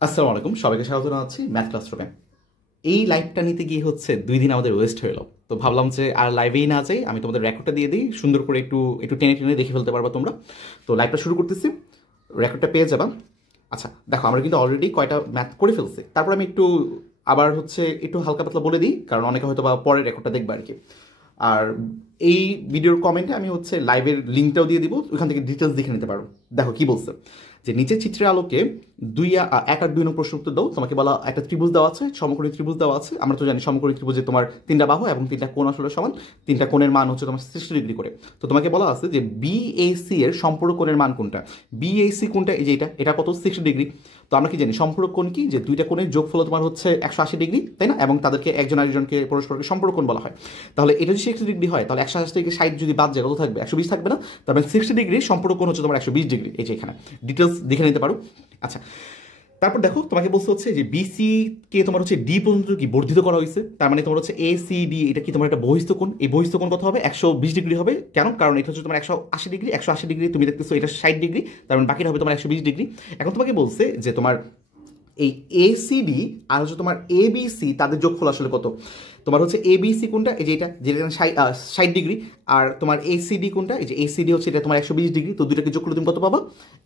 আসসালামু আলাইকুম, সবাইকে স্বাগত জানাচ্ছি ম্যাথ ক্লাসরুমে। এই লাইভটা নিতে গিয়ে হচ্ছে 2 দিন আমাদের ওয়েস্ট হয়ে গেল। তো ভাবলাম যে আর লাইভেই না যাই, আমি তোমাদের রেকর্ডটা দিয়ে দিই, সুন্দর করে একটু একটু টেনে টেনে দেখে ফেলতে পারবা তোমরা। তো লাইভটা শুরু করতেছি, রেকর্ডটা পেয়ে যাবা। আচ্ছা দেখো, আমরা কিন্তু অলরেডি কয়টা ম্যাথ করে ফেলছি। তারপর আমি একটু আবার হচ্ছে একটু হালকা পাতলা বলে দিই, কারণ অনেকে হয়তো বা পরের রেকর্ডটা দেখবে আর কি। আর এই ভিডিওর কমেন্টে আমি হচ্ছে লাইভের লিঙ্কটাও দিয়ে দিব, ওইখান থেকে ডিটেলস দেখে নিতে পারো। দেখো কি বলছে, যে নিচের চিত্রের আলোকে 1 আর 2 নং প্রশ্ন উত্তর দাও। তোমাকে বলা একটা ত্রিভুজ দেওয়া আছে, সমকোণী ত্রিভুজ দেওয়া আছে। আমরা তো জানি সমকোণী ত্রিভুজে তোমার 3টা বাহু এবং 3টা কোণ আসলে সমান। 3টা কোণের মান হচ্ছে তোমার 60 ডিগ্রি করে। তো তোমাকে বলা আছে যে বিএসি এর সম্পূরক কোণের মান কোনটা। বিএসি কোণটা এই যে এটা কত, 60 ডিগ্রি। তো আমরা কি জানি সম্পূরক কোণ কি, যে 2টা কোণের যোগফল তোমার হচ্ছে 180 ডিগ্রি, তাই না? এবং তাদেরকে একজন আরেকজনকে পরস্পরকে সম্পূরক কোণ বলা হয়। তাহলে এটা যদি 60 ডিগ্রি হয়, তাহলে 180 থেকে 60 যদি বাদ যায় কত থাকবে? 120 থাকবে না? তারপরে 60 ডিগ্রি সম্পূরক কোণ হচ্ছে তোমার 120 ডিগ্রি। এই যে এখানে ডিটেলস দেখে নিতে পারো। আচ্ছা, তারপর দেখো তোমাকে বলতে হচ্ছে যে বিসি কে তোমার হচ্ছে ডি পর্যন্ত কি বর্ধিত করা হয়েছে। তার মানে তোমার হচ্ছে এ সি ডি, এটা কি তোমার একটা বহিস্থ কোণ। এই বহিস্থ কোণ কত হবে? 120 ডিগ্রি হবে। কেন? কারণ এটা হচ্ছে তোমার 180 ডিগ্রি। 180 ডিগ্রি তুমি দেখতেছো এটা 60 ডিগ্রি, তার মানে বাকিটা হবে তোমার 120 ডিগ্রি। এখন তোমাকে বলছে যে তোমার এই এসিডি আর হচ্ছে তোমার এবিসি তাদের যোগফল আসলে কত। তোমার হচ্ছে এবিসি কোনটা, এই যে এটা যেটা 60 ডিগ্রি, আর তোমার এসিডি কোনটা, এই যে এসিডি হচ্ছে এটা তোমার 120 ডিগ্রি। তো দুটাকে যোগ করলে তুমি কত পাবা?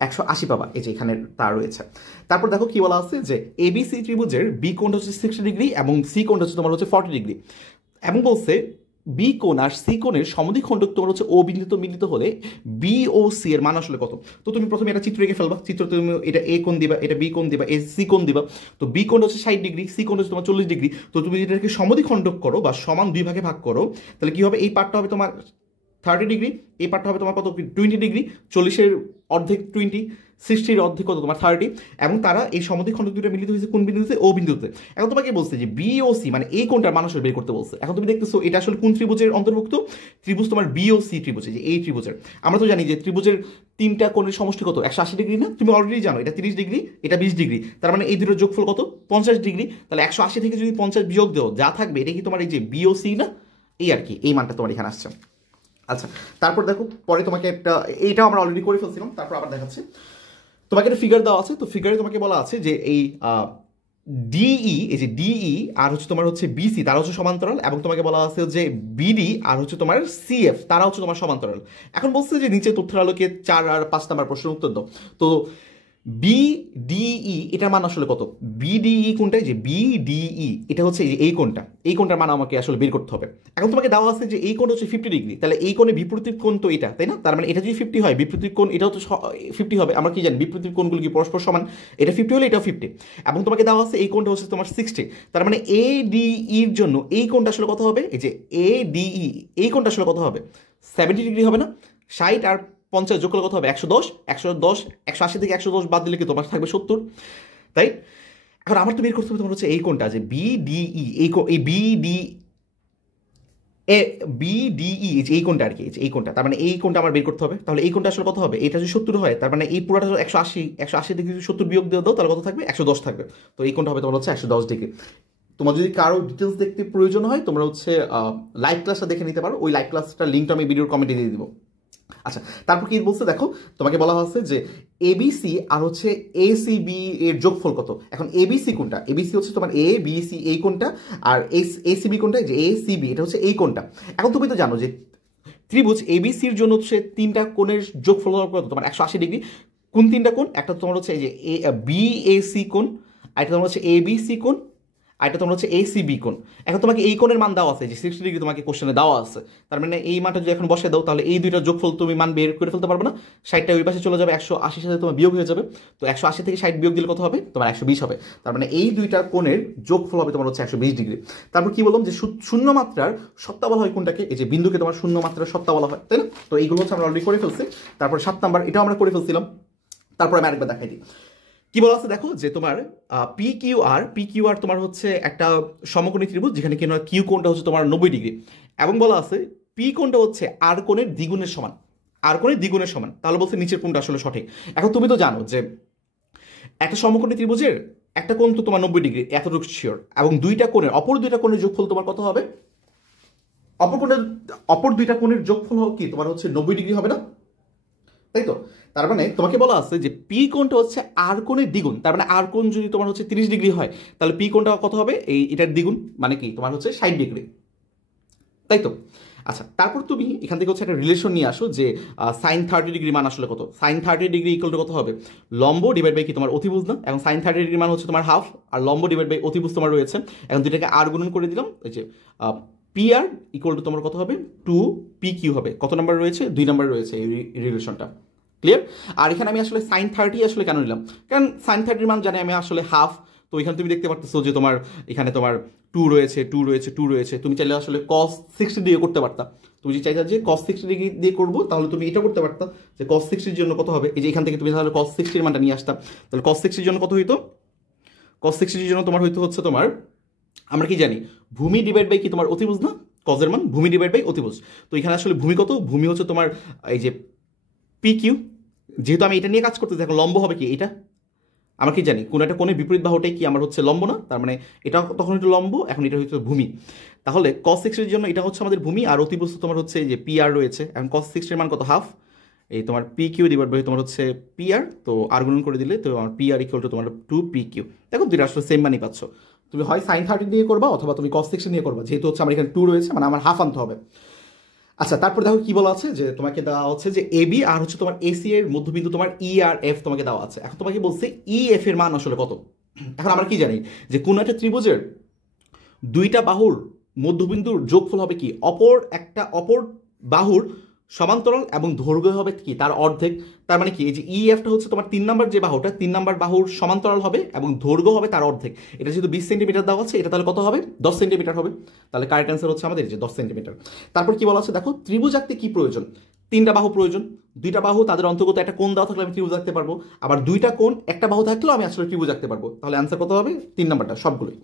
180 পাবা। এই যে এখানে তার রয়েছে। তারপর দেখো কি বলা আছে, যে এবিসি ত্রিভুজের বি কোণটা হচ্ছে 60 ডিগ্রি এবং সি কোণটা হচ্ছে তোমার হচ্ছে 40 ডিগ্রি। এবং বলছে বি কোণ আর সি কোণের সমদ্বিখণ্ডক তোমার হচ্ছে ও বিন্দুতে মিলিত হলে বি ও সি এর মান আসলে কত। তো তুমি প্রথমে এটা চিত্র এঁকে ফেলবা। চিত্র তুমি এটা এ কোণ দিবা, এটা বি কোণ দিবা, এ সি কোণ দিবা। তো বি কোণ হচ্ছে 60 ডিগ্রি, সি কোণ হচ্ছে তোমার 40 ডিগ্রি। তো তুমি এটাকে সমদ্বিখণ্ডক করো বা সমান দুই ভাগে ভাগ করো, তাহলে কি হবে? এই পার্টটা হবে তোমার 30 ডিগ্রি, এই পার্টটা হবে তোমার কত? 20 ডিগ্রি। 40-এর অর্ধেক 20, 60-এর অর্ধেক কত? তোমার 30। এবং তারা এই সমদ্বিখণ্ড দুটো মিলিত হয়েছে কোন বিন্দুতে? ও বিন্দুতে। এখন তোমাকে বলছে যে বি ও সি মানে এই কোণটার মান আসলে বের করতে বলছে। এখন তুমি দেখতেছো এটা আসলে কোন ত্রিভুজের অন্তর্ভুক্ত? ত্রিভুজ তোমার বি ও সি ত্রিভুজে, যে এই ত্রিভুজের। আমরা তো জানি যে ত্রিভুজের 3টা কোণের সমষ্টি কত? 180 ডিগ্রি না? তুমি অলরেডি জানো এটা 30 ডিগ্রি, এটা 20 ডিগ্রি। তার মানে এই দুটোর যোগফল কত? 50 ডিগ্রি। তাহলে 180 থেকে যদি 50 বিয়োগ দেও, যা থাকবে এটা কি তোমার এই যে বি ও সি না? এই আর কি, এই মানটা তোমার এখানে আসছে। আচ্ছা, তারপর দেখো পরে তোমাকে একটা, এইটাও আমরা অলরেডি করে ফেলছিলাম, তারপর আবার দেখাচ্ছি। তোমাকে একটা ফিগার দেওয়া আছে। তো ফিগারে তোমাকে বলা আছে যে এই ডিই, এই যে ডিই আর হচ্ছে তোমার হচ্ছে বিসি তারা হচ্ছে সমান্তরাল, এবং তোমাকে বলা আছে যে বিডি আর হচ্ছে তোমার সিএফ তারা হচ্ছে তোমার সমান্তরাল। এখন বলছে যে নিচে তথ্যের আলোকে 4 আর 5 নাম্বার প্রশ্নের উত্তর দাও। তো বিডিই এটার মান আসলে কত? বিডিই কোনটা? যে বিডিই এটা হচ্ছে এই কোনটা, এই কোনটার মান আমাকে আসলে বের করতে হবে। এখন তোমাকে দেওয়া আছে যে এই কোণ হচ্ছে 50 ডিগ্রি, তাহলে এই কোণে বিপরীত কোণ তো এটা, তাই না? তার মানে এটা যদি 50 হয়, বিপরীত কোণ এটাও তো 50 হবে। আমরা কি জানি বিপরীত কোণগুলো কি পরস্পর সমান? এটা 50 হলে এটাও 50। এবং তোমাকে দেওয়া আছে এই কোণটা হচ্ছে তোমার 60। তার মানে এ ডিইর জন্য এই কোণটা আসলে কত হবে? এই যে এ ডিই এই কোণটা আসলে কত হবে? 70 ডিগ্রি হবে না? 60 আর 50 যোগ করলে কত হবে? 110। 110, 180 থেকে 110 বাদ দিলে কি তোমার থাকবে 70, তাই? এখন আমার তো বের করতে হবে তোমার হচ্ছে এই কোণটা, যে বিডিই এই বিডি এ বিডিই এই কোণটা আর কি, এই কোণটা। তার মানে এই কোণটা আমার বের করতে হবে। তাহলে এই কোণটা আসলে কত হবে? এটা যদি 70 হয়, তার মানে এই পুরোটা 180, 180 থেকে যদি 70 বিয়োগ দিয়ে দাও, তাহলে কত থাকবে? 110 থাকবে। তো এই কোণটা হবে তোমার হচ্ছে 110 ডিগ্রি। তোমার যদি কারো ডিটেলস দেখতে প্রয়োজন হয়, তোমরা হচ্ছে লাইভ ক্লাসটা দেখে নিতে পারো। ওই লাইভ ক্লাসটার লিঙ্কটা আমি ভিডিওর কমেন্টে দিয়ে দিব। আচ্ছা, তারপর কি বলছে দেখো, তোমাকে বলা হচ্ছে যে এবিসি আর হচ্ছে এসিবি এর যোগফল কত। এখন এবিসি কোনটা? এবিসি হচ্ছে তোমার এ বিসি এই কোনটা, আর এসিবি কোনটা? যে এসিবি এটা হচ্ছে এই কোনটা। এখন তুমি তো জানো যে ত্রিভুজ এবিসির জন্য হচ্ছে 3টা কোণের যোগফল কত? তোমার 180 ডিগ্রি। কোন 3টা কোণ? একটা তোমার হচ্ছে এই যে বিএসি কোণ, আর একটা তোমার হচ্ছে এবিসি কোণ, আর এটা তোমার হচ্ছে এসিবি কোণ। এখন তোমাকে এই কোণের মান দেওয়া আছে যে 60 ডিগ্রি, তোমাকে কোশ্চেনে দেওয়া আছে। তার মানে এই মানটা যদি এখন বসে দাও, তাহলে এই দুইটার যোগফল তুমি মান বের করে ফেলতে পারবে না। 60টা ওই পাশে চলে যাবে, 180 সাথে তোমার বিয়োগ হয়ে যাবে। তো 180 থেকে 60 বিয়োগ দিলে কত হবে? তোমার 120 হবে। তার মানে এই দুইটা কোণের যোগফল হবে তোমার হচ্ছে 120 ডিগ্রি। তারপর কি বললাম, যে শূন্য মাত্রার সত্তা বলা হয় কোনটাকে? এই যে বিন্দুকে তোমার শূন্য মাত্রার সত্তা বলা হয়, তাই না? তো এইগুলো হচ্ছে আমরা অলরেডি করে ফেলছি। তারপর 7 নাম্বার এটাও আমরা করে ফেলছিলাম। তারপর আমি আরেকবার দেখাই দিই। কি বলা আছে দেখো, যে তোমার পি কিউ আর তোমার হচ্ছে একটা সমকোণী ত্রিভুজ, যেখানে কি নয় কিউ কোণটা হচ্ছে তোমার 90 ডিগ্রি। এবং বলা আছে পি কোণটা হচ্ছে আর কোণের দ্বিগুণের সমান, আর কোণের দ্বিগুণের সমান। তাহলে বলছে নিচের কোণটা আসলে সঠিক। এখন তুমি তো জানো যে একটা সমকোণী ত্রিভুজের একটা কোণ তো তোমার 90 ডিগ্রি, এতটুকু শিওর। এবং অপর দুইটা কোণের যোগফল তোমার কত হবে? অপর দুইটা কোণের যোগফল কি তোমার হচ্ছে 90 ডিগ্রি হবে না? তাই তো? তার মানে তোমাকে বলা আছে যে পি কোণটা হচ্ছে আর কোণের দ্বিগুণ, তার মানে আর কোণ যদি তোমার হচ্ছে 30 ডিগ্রি হয় তাহলে পি কোণটা কত হবে, এটার দ্বিগুণ, মানে কি তোমার হচ্ছে 60 ডিগ্রি, তাই তো? আচ্ছা, তারপর তুমি এখান থেকে হচ্ছে একটা রিলেশন নিয়ে আসো যে সাইন 30 ডিগ্রি মান আসলে কত। সাইন 30 ডিগ্রি ইকুয়াল টু কত হবে, লম্ব ডিভাইড বাই কি তোমার অতিভুজ না, এখন সাইন 30 ডিগ্রি মান হচ্ছে তোমার হাফ, আর লম্ব ডিভাইড বাই অতিভুজ তোমার রয়েছে, এখন দুইটাকে আর গুণন করে দিলাম, এই যে পি আর ইকুয়াল টু তোমার কত হবে 2 PQ হবে, কত নাম্বার রয়েছে 2 নাম্বার রয়েছে এই রিলেশনটা, ক্লিয়ার? আর এখানে আমি আসলে সাইন 30 আসলে কেন নিলাম, কারণ সাইন 30 মান জানি আমি আসলে হাফ, তো এখানে তুমি দেখতে পারতেছো যে তোমার এখানে তোমার 2 রয়েছে 2 রয়েছে 2 রয়েছে, তুমি চাইলে আসলে cos 60 দিয়ে করতে পারতা, তুমি যদি চাইতা যে cos 60 ডিগ্রি দিয়ে করবো তাহলে তুমি এটা করতে পারতা যে cos 60 এর জন্য কত হবে, এই যে এখান থেকে তুমি তাহলে cos 60 এর মানটা নিয়ে আসতাম, তাহলে cos 60 এর জন্য কত হইতো, cos 60 এর জন্য তোমার হইতো হচ্ছে তোমার, আমরা কি জানি ভূমি ডিভাইড বাই কি তোমার অতিভুজ না, cos এর মান ভূমি ডিভাইড বাই অতিভুজ, তো এখানে আসলে ভূমি কত, ভূমি হচ্ছে তোমার এই যে PQ, যেহেতু আমি এটা নিয়ে কাজ করতে থাকি, লম্ব হবে কি এটা, আমরা কি জানি কোনো একটা কোণের বিপরীত বাহুটাই কি আমার হচ্ছে লম্ব না, তার মানে এটা তখন একটু লম্ব, এখন এটা হচ্ছে ভূমি, তাহলে cos 60 এর জন্য এটা হচ্ছে আমাদের ভূমি, আর অতিবস্তু তোমার হচ্ছে এই যে PR রয়েছে, এখন cos 60 এর মান কত হাফ, এই তোমার PQ ডিভাইড বাই তোমার হচ্ছে PR, তো আর গুণন করে দিলে তো আমার PR ইকুয়াল টু তোমার 2PQ, দেখো দুইটা আসলে সেম মানই পাচ্ছ, তুমি হয় সাইন 30 দিয়ে করবা অথবা তুমি cos 60 নিয়ে করবা, যেহেতু হচ্ছে আমার এখানে 2 রয়েছে মানে আমার হাফ আনতে হবে। আচ্ছা, তারপর দেখো কি বলা আছে যে তোমাকে দেওয়া হচ্ছে যে AB আর হচ্ছে তোমার AC এর মধ্যবিন্দু তোমার E আর F তোমাকে দেওয়া আছে, এখন তোমাকে বলছে EF এর মান আসলে কত। এখন আমরা কি জানি যে কোন একটা ত্রিভুজের দুইটা বাহুর মধ্যবিন্দুর যোগফল হবে কি অপর বাহুর সমান্তরাল এবং দৈর্ঘ্য হবে কি তার অর্ধেক, তার মানে কি এই যে EF টা হচ্ছে তোমার 3 নাম্বার যে বাহুটা 3 নাম্বার বাহুর সমান্তরাল হবে এবং দৈর্ঘ্য হবে তার অর্ধেক, এটা যেহেতু 20 সেন্টিমিটার দেওয়া আছে, এটা তাহলে কত হবে 10 সেন্টিমিটার হবে, তাহলে কারেক্ট অ্যান্সার হচ্ছে আমাদের যে 10 সেন্টিমিটার। তারপর কি বলা আছে দেখো, ত্রিভুজ আঁকতে কি প্রয়োজন, 3টা বাহু প্রয়োজন, 2টা বাহু তাদের অন্তর্গত একটা কোণ দেওয়া থাকলে আমি ত্রিভুজ আঁকতে পারবো, আবার 2টা কোণ একটা বাহু থাকলেও আমি আসলে ত্রিভুজ আঁকতে পারবো, তাহলে অ্যান্সার কত হবে 3 নাম্বারটা সবগুলোই।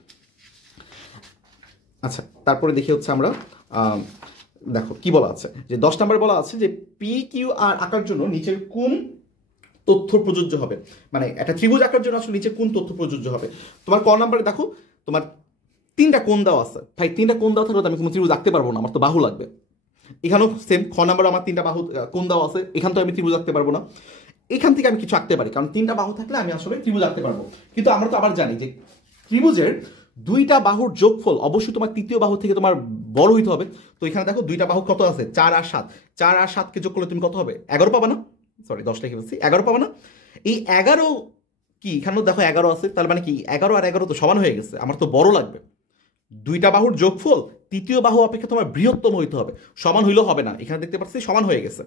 আচ্ছা, তারপরে দেখি হচ্ছে আমরা দেখো কি বলা আছে যে 10 নাম্বার বলা আছে যে PQR আঁকার জন্য নিচের কোন তথ্য প্রযোজ্য হবে, মানে একটা ত্রিভুজ আঁকার জন্য আসলে নিচের কোন তথ্য প্রযোজ্য হবে। তোমার ক নাম্বারে দেখো তোমার 3টা কোণ দেওয়া আছে, ভাই 3টা কোণ দেওয়া থাকলে আমি কোনো ত্রিভুজ আঁকতে পারবো না, আমার তো বাহু লাগবে। এখানেও সেম, খ নাম্বার আমার 3টা বাহু কোণ দেওয়া আছে, এখান থেকে আমি ত্রিভুজ আঁকতে পারবো না, এখান থেকে আমি কিছু আঁকতে পারি কারণ 3টা বাহু থাকলে আমি আসলে ত্রিভুজ আঁকতে পারবো, কিন্তু আমরা তো আবার জানি যে ত্রিভুজের 2টা বাহুর যোগফল অবশ্যই তোমার তৃতীয় বাহু থেকে তোমার বড় হইতে হবে, তো এখানে দেখো 2টা বাহু কত আছে 4 আর 7, 4 আর 7কে যোগ করলে তুমি কত হবে 11 পাবা না, সরি 10 লিখে বলছি 11 পাবা না, এই 11 কি এখানেও দেখো 11 আছে, তার মানে কি 11 আর 11 তো সমান হয়ে গেছে, আমার তো বড় লাগবে, 2টা বাহুর যোগফল তৃতীয় বাহু অপেক্ষা তোমার বৃহত্তম হইতে হবে, সমান হইলেও হবে না, এখানে দেখতে পাচ্ছি সমান হয়ে গেছে।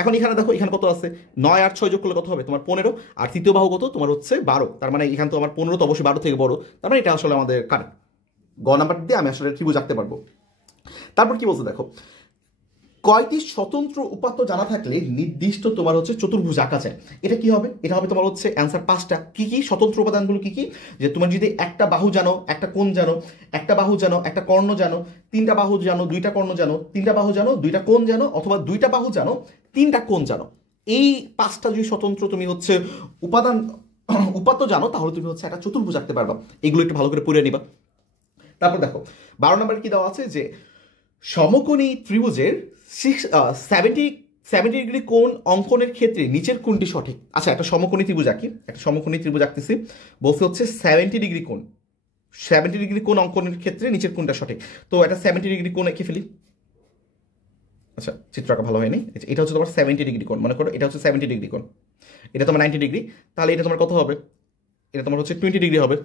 এখন এখানে দেখো এখানে কত আছে 9 আর 6 যোগ করলে কত হবে তোমার 15, আর তৃতীয় বাহু কত তোমার হচ্ছে 12, তার মানে এখানে তো আমার 15 তো অবশ্যই 12 থেকে বড়, তার মানে এটা আসলে আমাদের কারেক্ট, গ নাম্বার দিয়ে আমি আসলে ত্রিভুজ আঁকতে পারবো। তারপর কি বলছে দেখো, কয়টি স্বতন্ত্র উপাত্ত জানা থাকলে নির্দিষ্ট তোমার হচ্ছে চতুর্ভুজ আঁকা যায়, এটা কি হবে, এটা হবে তোমার হচ্ছে অ্যান্সার 5টা, কি কি স্বতন্ত্র উপাদানগুলো কি কি, যে তোমার যদি একটা বাহু জানো, একটা কোণ জানো, একটা বাহু জানো, একটা কর্ণ জানো, 3টা বাহু জানো, 2টা কর্ণ জানো, 3টা বাহু জানো, 2টা কোণ জানো, অথবা 2টা বাহু জানো, 3টা কোণ জানো, এই 5টা যদি স্বতন্ত্র তুমি হচ্ছে উপাত্ত জানো তাহলে তুমি হচ্ছে একটা চতুর্ভুজ আঁকতে পারবা, এগুলো একটু ভালো করে পড়ে নিবা। তারপর দেখো 12 নম্বরে কি দেওয়া আছে যে সমকোণী ত্রিভুজের 70 ডিগ্রি কোণ অঙ্কনের ক্ষেত্রে নিচের কোণটি সঠিক। আচ্ছা, একটা সমকোণী ত্রিভুজ আঁকি, একটা সমকোণী ত্রিভুজ আঁকতেছি, বলছে হচ্ছে 70 ডিগ্রি কোণ, 70 ডিগ্রি কোণ অঙ্কনের ক্ষেত্রে নিচের কোণটা সঠিক, তো একটা 70 ডিগ্রি কোণ এঁকে ফেলি। আচ্ছা, চিত্র আঁকা ভালো হয়নি, এটা হচ্ছে তোমার 70 ডিগ্রি কোণ, মনে করো এটা হচ্ছে 70 ডিগ্রি কোণ, এটা তোমার 90 ডিগ্রি, তাহলে এটা তোমার কত হবে, এটা তোমার হচ্ছে 20 ডিগ্রি হবে,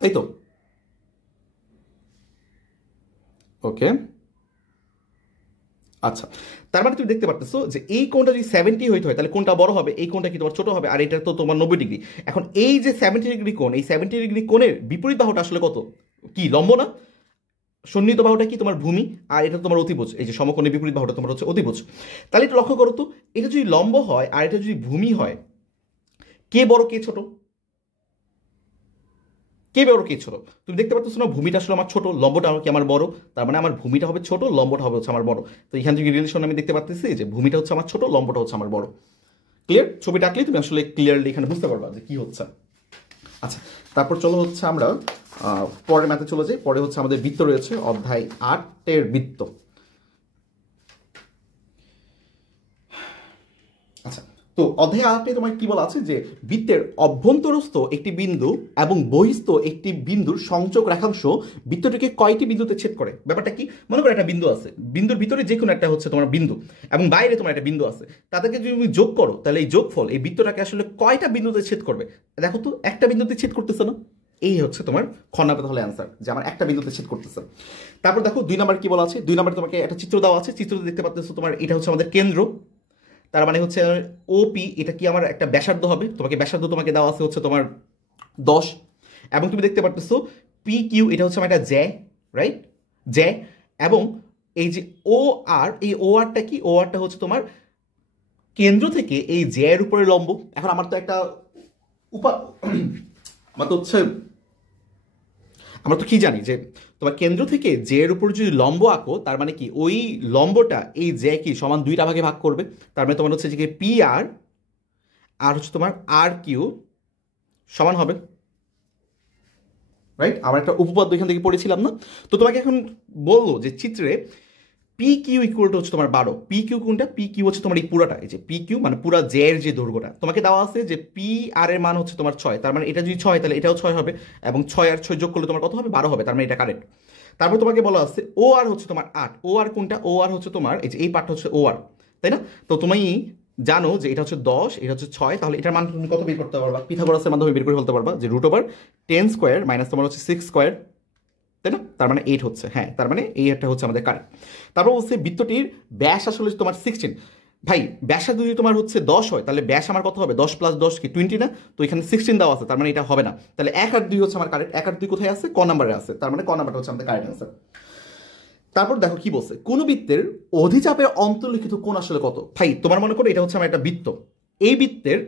তাই তো? ওকে, আচ্ছা, তার মানে তুমি দেখতে পারতেছো যে এই কোণটা যদি 70 হইতে হয় তাহলে কোণটা বড় হবে, এই কোণটা কি তোমার ছোট হবে, আর এটা তো তোমার 90 ডিগ্রি। এখন এই যে 70 ডিগ্রি কোণ, এই 70 ডিগ্রি কোণের বিপরীত বাহুটা আসলে কত, কি লম্ব না, সন্নিহিত বাহুটা কি তোমার ভূমি, আর এটা তোমার অতিভুজ, এই যে সমকোণের বিপরীত বাহুটা তোমার হচ্ছে অতিভুজ। তাহলে একটু লক্ষ্য করো তো, এটা যদি লম্ব হয় আর এটা যদি ভূমি হয়, কে বড় কে ছোট, কে বড় কে ছোট, তুমি দেখতে পাচ্ছ না ভূমিটা আসলে আমার ছোট, লম্বটা কি আমার বড়, তার মানে আমার ভূমিটা হবে ছোট, লম্বটা হবে হচ্ছে আমার বড়, তো এখান থেকে রিলেশন আমি দেখতে পাচ্ছি যে ভূমিটা হচ্ছে আমার ছোট, লম্বটা হচ্ছে আমার বড়। ক্লিয়ার, ছবিটা আঁকলে তুমি আসলে ক্লিয়ারলি এখানে বুঝতে পারবা যে কি হচ্ছে। আচ্ছা, তারপর চলো হচ্ছে আমরা পরের ম্যাথে চলে যাই, পরে হচ্ছে আমাদের বৃত্ত রয়েছে অধ্যায় 8-এর বৃত্ত। আচ্ছা, তো অধ্যায় 8-এ তোমার কি বলা আছে যে বৃত্তের অভ্যন্তরস্থ একটি বিন্দু এবং বহিস্থ একটি বিন্দুর সংযোগ রেখাংশ বৃত্তটিকে কয়টি বিন্দুতে ছেদ করে। ব্যাপারটা কি, মনে করো একটা বিন্দু আছে, বিন্দুর ভিতরে যে কোনো একটা হচ্ছে তোমার বিন্দু এবং বাইরে তোমার একটা বিন্দু আছে, তাদেরকে যদি তুমি যোগ করো তাহলে এই যোগফল এই বৃত্তটাকে আসলে কয়টা বিন্দুতে ছেদ করবে। দেখো তো একটা বিন্দুতে ছেদ করতেছে না, এই হচ্ছে তোমার খ নাম্বার তাহলে অ্যান্সার, যে আমার একটা বিন্দুতে ছেদ করতেছে। তারপর দেখো 2 নাম্বার কি বলা আছে, 2 নাম্বার তোমাকে একটা চিত্র দেওয়া আছে, চিত্রতে দেখতে পাচ্ছ তোমার এটা হচ্ছে আমাদের কেন্দ্র, তার মানে হচ্ছে ওপি, এটা কি আমার একটা ব্যাসার্ধ হবে, তোমাকে ব্যাসার্ধ তোমাকে দেওয়া আছে হচ্ছে তোমার 10, এবং তুমি দেখতে পাচ্ছ পি কিউ এটা হচ্ছে আমার একটা জ্যা, রাইট, জ্যা, এবং এই যে ও আর, এই ও আরটা কি, ও আরটা হচ্ছে তোমার কেন্দ্র থেকে এই জ্যার উপরে লম্ব। এখন আমার তো একটা আমার তো হচ্ছে আমরা তো কি জানি যে তোমার কেন্দ্র থেকে জের উপর যদি লম্ব আঁকো তার মানে কি ওই লম্বটা এই জে কি সমান 2টা ভাগে ভাগ করবে, তার মানে তোমার হচ্ছে যে পি আর আর হচ্ছে তোমার আর কিউ সমান হবে, রাইট। আমরা একটা উপপাদ্য এখান থেকে পড়েছিলাম না। তো তোমাকে এখন বললো যে চিত্রে পি কিউ ইকুয়াল টু হচ্ছে তোমার 12, পি কিউ কোনটা, পি কিউ হচ্ছে তোমার এই পুরাটা, এই যে পি কিউ মানে পুরা জের যে দৈর্ঘ্যটা তোমাকে দেওয়া আছে যে পি আর এর মান হচ্ছে তোমার 6, তার মানে এটা যদি 6 তাহলে এটাও 6 হবে, এবং 6 আর 6 যোগ করলে তোমার কত হবে, 12 হবে, তার মানে এটা কারেক্ট। তারপর তোমাকে বলা আছে ও আর হচ্ছে তোমার 8, ও আর কোনটা, ও আর হচ্ছে তোমার এই যে এই পার্টটা হচ্ছে ও আর, তাই না। তো তুমি জানো যে এটা হচ্ছে 10, এটা হচ্ছে 6, তাহলে এটার মান তুমি কত বের করতে পারবা, পিথাগোরাসের মাধ্যমে বের করে ফেলতে পারবা, যে √10 স্কোয়ার মাইনাস তোমার হচ্ছে 6 স্কোয়ার, তাই না, তার মানে 8 হচ্ছে, হ্যাঁ, তার মানে এই একটা হচ্ছে আমাদের কারেন্ট। তারপর হচ্ছে বৃত্তটির ব্যাস আসলে তোমার 16, ভাই ব্যাসা যদি তোমার হচ্ছে 10 হয় তাহলে ব্যাস আমার কত হবে, 10 + 10 কি 20 না, তো এখানে 16 দেওয়া আছে, তার মানে এটা হবে না, তাহলে 1 আর 2 হচ্ছে আমার কারেন্ট, 1 আর 2 কোথায় আছে, ক নাম্বারে আছে, তার মানে ক নাম্বারটা হচ্ছে আমাদের কারেন্ট আনসার। তারপর দেখো কি বলছে, কোন বৃত্তের অধিচাপের অন্তর্লিখিত কোণ আসলে কত। ভাই তোমার মনে করো এটা হচ্ছে আমার একটা বৃত্ত, এই বৃত্তের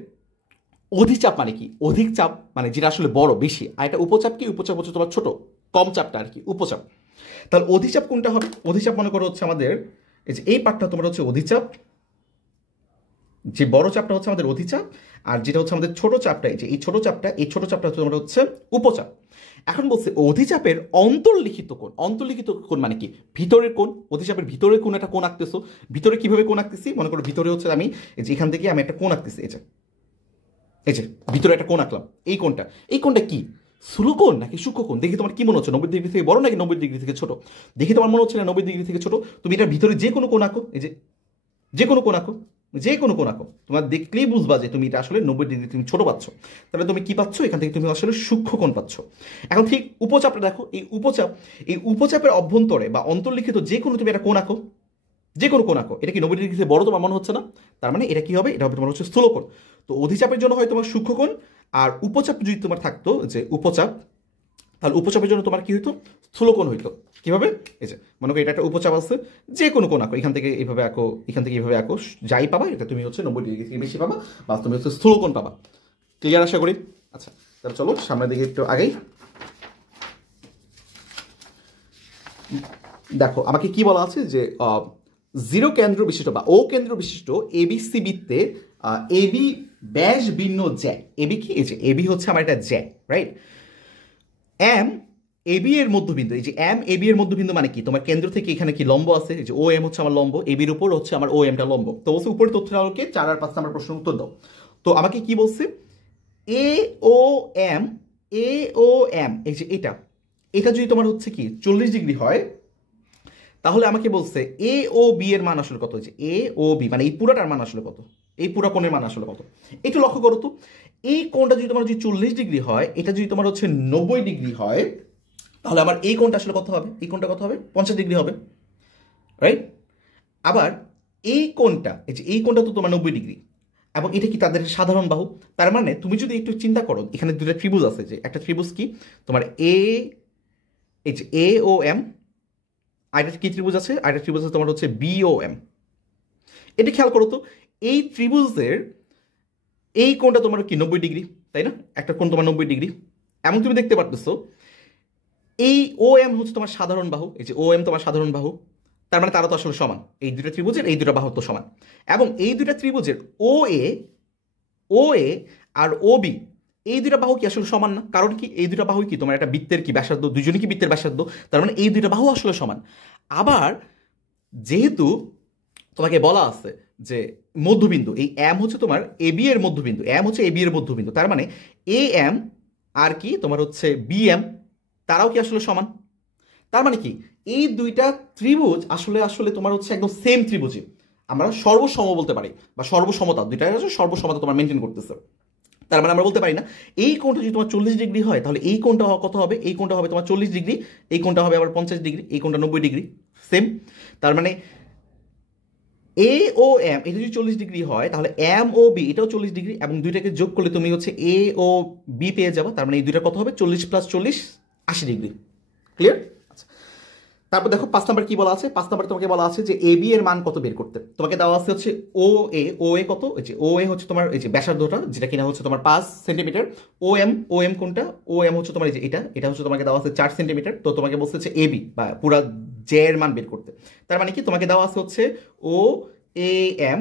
অধিচাপ মানে কি, অধিক চাপ মানে যেটা আসলে বড় বেশি, আর এটা উপচাপ কি, উপচাপ হচ্ছে তোমার ছোট কম চাপটা আর কি, উপচাপ। তাহলে অধিচাপ কোনটা হবে, অধিচাপ মনে করো হচ্ছে আমাদের এই যে এই পার্টটা তোমার হচ্ছে অধিচাপ, যে বড় চাপটা হচ্ছে আমাদের অধিচাপ, আর যেটা হচ্ছে আমাদের ছোট চাপটা এই যে এই ছোট চাপটা, এই ছোট চাপটা হচ্ছে তোমার হচ্ছে উপচাপ। এখন বলছে অধিচাপের অন্তর্লিখিত কোণ, অন্তর্লিখিত কোণ মানে কি, ভিতরের কোণ, অধিচাপের ভিতরে কোণ একটা কোণ আঁকতেছো, ভিতরে কিভাবে কোণ আঁকতেছি, মনে করো ভিতরে হচ্ছে আমি এই যে এখান থেকে আমি একটা কোণ আঁকতেছি, এই যে ভিতরে একটা কোণ আঁকলাম, এই কোণটা, এই কোণটা কি স্থূলকোণ নাকি সূক্ষ্মকোণ, দেখি তোমার কি মনে হচ্ছে 90 ডিগ্রি থেকে বড় নাকি 90 ডিগ্রি থেকে ছোট, দেখি তোমার মনে হচ্ছে না 90 ডিগ্রি থেকে ছোট, তুমি এটার ভিতরে যে কোনো কোণ আঁকো, এই যে কোনো কোণ আঁকো, যে কোনো কোণ আঁকো, তোমার দেখলেই বুঝবা যে তুমি এটা আসলে 90 ডিগ্রি তুমি ছোট পাচ্ছ, তাহলে তুমি কি পাচ্ছ, এখান থেকে তুমি আসলে সূক্ষ্মকোণ পাচ্ছ। এখন ঠিক উপচাপটা দেখো, এই উপচাপের অভ্যন্তরে বা অন্তর্লিখিত যে কোনো তুমি একটা কোণ আঁকো, যে কোনো কোণ আঁকো, এটা কি 90 ডিগ্রি থেকে বড় তোমার মনে হচ্ছে না, তার মানে এটা কি হবে, এটা হবে তোমার হচ্ছে স্থূলকোণ। তো অধিচাপের জন্য হয় তোমার সূক্ষ্মকোণ, আর উপচাপ যদি তোমার থাকতো যে উপচাপ, তাহলে উপচাপের জন্য তোমার কি হইতো, স্থূলকোণ হইতো। কিভাবে, এই যে মনে করো এটা একটা উপচাপ আছে, যে কোনো কোণ আঁকো, এখান থেকে এইভাবে আঁকো, এখান থেকে এইভাবে আঁকো, যাই পাবা এটা তুমি হচ্ছে 90 ডিগ্রি থেকে বেশি পাবা, বা তুমি হচ্ছে স্থূলকোণ পাবা। ক্লিয়ার আশা করি। আচ্ছা তাহলে চলো সামনের দিকে একটু আগেই দেখো আমাকে কি বলা আছে যে জিরো কেন্দ্র বিশিষ্ট বা ও কেন্দ্র বিশিষ্ট এবিসি বৃত্তে এবি ব্যাস ভিন্ন জ্যা, এবি কি, এই যে এবি হচ্ছে আমার একটা জ্যা, রাইট। এম এবি এর মধ্যবিন্দু, এই যে এম এবি এর মধ্যবিন্দু মানে কি, তোমার কেন্দ্র থেকে এখানে কি লম্ব আছে, এই যে ও এম হচ্ছে আমার লম্ব, এবির উপর হচ্ছে আমার ও এমটা লম্ব। তো বলছে উপরে তথ্যের আলোকে 4 আর 5 নাম্বার প্রশ্নের উত্তর দাও। তো আমাকে কি বলছে, এ ও এম, এ ও এম, এই যে এটা যদি তোমার হচ্ছে কি 40 ডিগ্রি হয়, তাহলে আমাকে বলছে এ ও বি এর মান আসলে কত, হয়েছে এ ও বি মানে এই পুরাটার মান আসলে কত, এই পুরা কোণের মান আসলে কত, একটু লক্ষ্য করো তো। এই কোণটা যদি তোমার যদি 40 ডিগ্রি হয়, এটা যদি তোমার হচ্ছে 90 ডিগ্রি হয়, তাহলে আমার এই কোণটা আসলে কত হবে, এই কোণটা কত হবে, 50 ডিগ্রি হবে, রাইট। আবার এই কোণটা, এই যে এই কোণটা তো তোমার 90 ডিগ্রি, এবং এটা কি তাদের সাধারণ বাহু, তার মানে তুমি যদি একটু চিন্তা করো, এখানে দুটো ত্রিভুজ আছে, যে একটা ত্রিভুজ কি তোমার এই যে এ ও এম, আরেকটা কি ত্রিভুজ আছে, আরেকটা ত্রিভুজ আছে তোমার হচ্ছে বিওএম। এটা খেয়াল করো তো, এই ত্রিভুজের এই কোণটা তোমার কি 90 ডিগ্রি, তাই না, একটা কোণ তোমার 90 ডিগ্রি, এমন তুমি দেখতে পারতেছো এই ও এম হচ্ছে তোমার সাধারণ বাহু, এই যে ও এম তোমার সাধারণ বাহু, তার মানে তারা তো আসলে সমান, এই দুটো ত্রিভুজের এই দুটো বাহু তো সমান, এবং এই দুটো ত্রিভুজের ও এ আর ও বি এই দুটা বাহু কি আসলে সমান না, কারণ কি এই দুটা বাহু কি তোমার একটা বৃত্তের কি ব্যাসার্ধ, দুজনই কি বৃত্তের ব্যাসার্ধ, তার মানে এই দুটা বাহু আসলে সমান। আবার যেহেতু তোমাকে বলা আছে যে মধ্যবিন্দু, এই এম হচ্ছে তোমার এবি এর মধ্যবিন্দু, এম হচ্ছে এবি এর মধ্যবিন্দু, তার মানে এ এম আর কি তোমার হচ্ছে বি এম, তারাও কি আসলে সমান। তার মানে কি এই দুইটা ত্রিভুজ আসলে আসলে তোমার হচ্ছে একদম সেম ত্রিভুজই, আমরা সর্বসম বলতে পারি, বা সর্বসমতা, দুইটা সর্বসমতা তোমার মেনটেন করতেছে। তার মানে আমরা বলতে পারি না এই কোণটা যদি তোমার 40 ডিগ্রি হয় তাহলে এই কোণটা কত হবে, এই কোণটা হবে তোমার 40 ডিগ্রি, এই কোণটা হবে আবার 50 ডিগ্রি, এই কোণটা 90 ডিগ্রি, সেম। তার মানে এ ও এম এটা যদি 40 ডিগ্রি হয় তাহলে এম ও বি এটাও 40 ডিগ্রি, এবং দুইটাকে যোগ করলে তুমি হচ্ছে এ ও বি পেয়ে যাবে। তার মানে এই দুইটা কত হবে, 40 + 40 80 ডিগ্রি। ক্লিয়ার? আচ্ছা, তারপর দেখো 5 নাম্বার কি বলা আছে। 5 নাম্বার তোমাকে বলা আছে যে এ বি এর মান কত বের করতে। তোমাকে দেওয়া আছে হচ্ছে ও এ কত, এই যে ও এ হচ্ছে তোমার এই যে ব্যাসার্ধটা, যেটা কিনা হচ্ছে তোমার 5 সেন্টিমিটার। ও এম কোনটা, ও এম হচ্ছে তোমার এই যে এটা হচ্ছে তোমাকে দেওয়া আছে 4 সেন্টিমিটার। তো তোমাকে বলছে হচ্ছে এ বি বা পুরা জে এর মান বের করতে। তার মানে কি তোমাকে দেওয়া আছে হচ্ছে ও এ এম,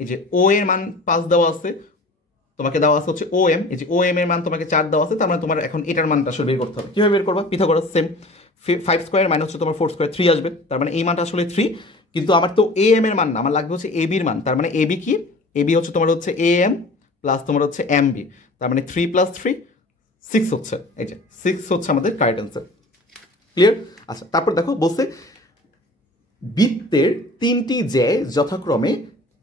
এই যে ও এর মান 5 দেওয়া আছে, তোমাকে দেওয়া আছে হচ্ছে ও এম, এই যে ও এম এর মান তোমাকে 4 দেওয়া আছে। তার মানে তোমার এখন এটার মানটা আসলে বের করতে হবে। কিভাবে বের করবা, পিথাগোরাস সেম, 5 স্কোয়ার মাইনাস হচ্ছে তোমার 4 স্কোয়ার 3 আসবে। তার মানে এই মানটা আসলে 3, কিন্তু আমার তো এ এম এর মান না, আমার লাগবে হচ্ছে এ বির মান। তার মানে এ বি কি, এ বি হচ্ছে তোমার হচ্ছে এ এম প্লাস তোমার হচ্ছে এম বি, তার মানে 3 + 3 6 হচ্ছে, এই যে 6 হচ্ছে আমাদের কারেক্ট অ্যান্সার। ক্লিয়ার? আচ্ছা, তারপর দেখো বলছে বৃত্তের 3টি জ্যা যথাক্রমে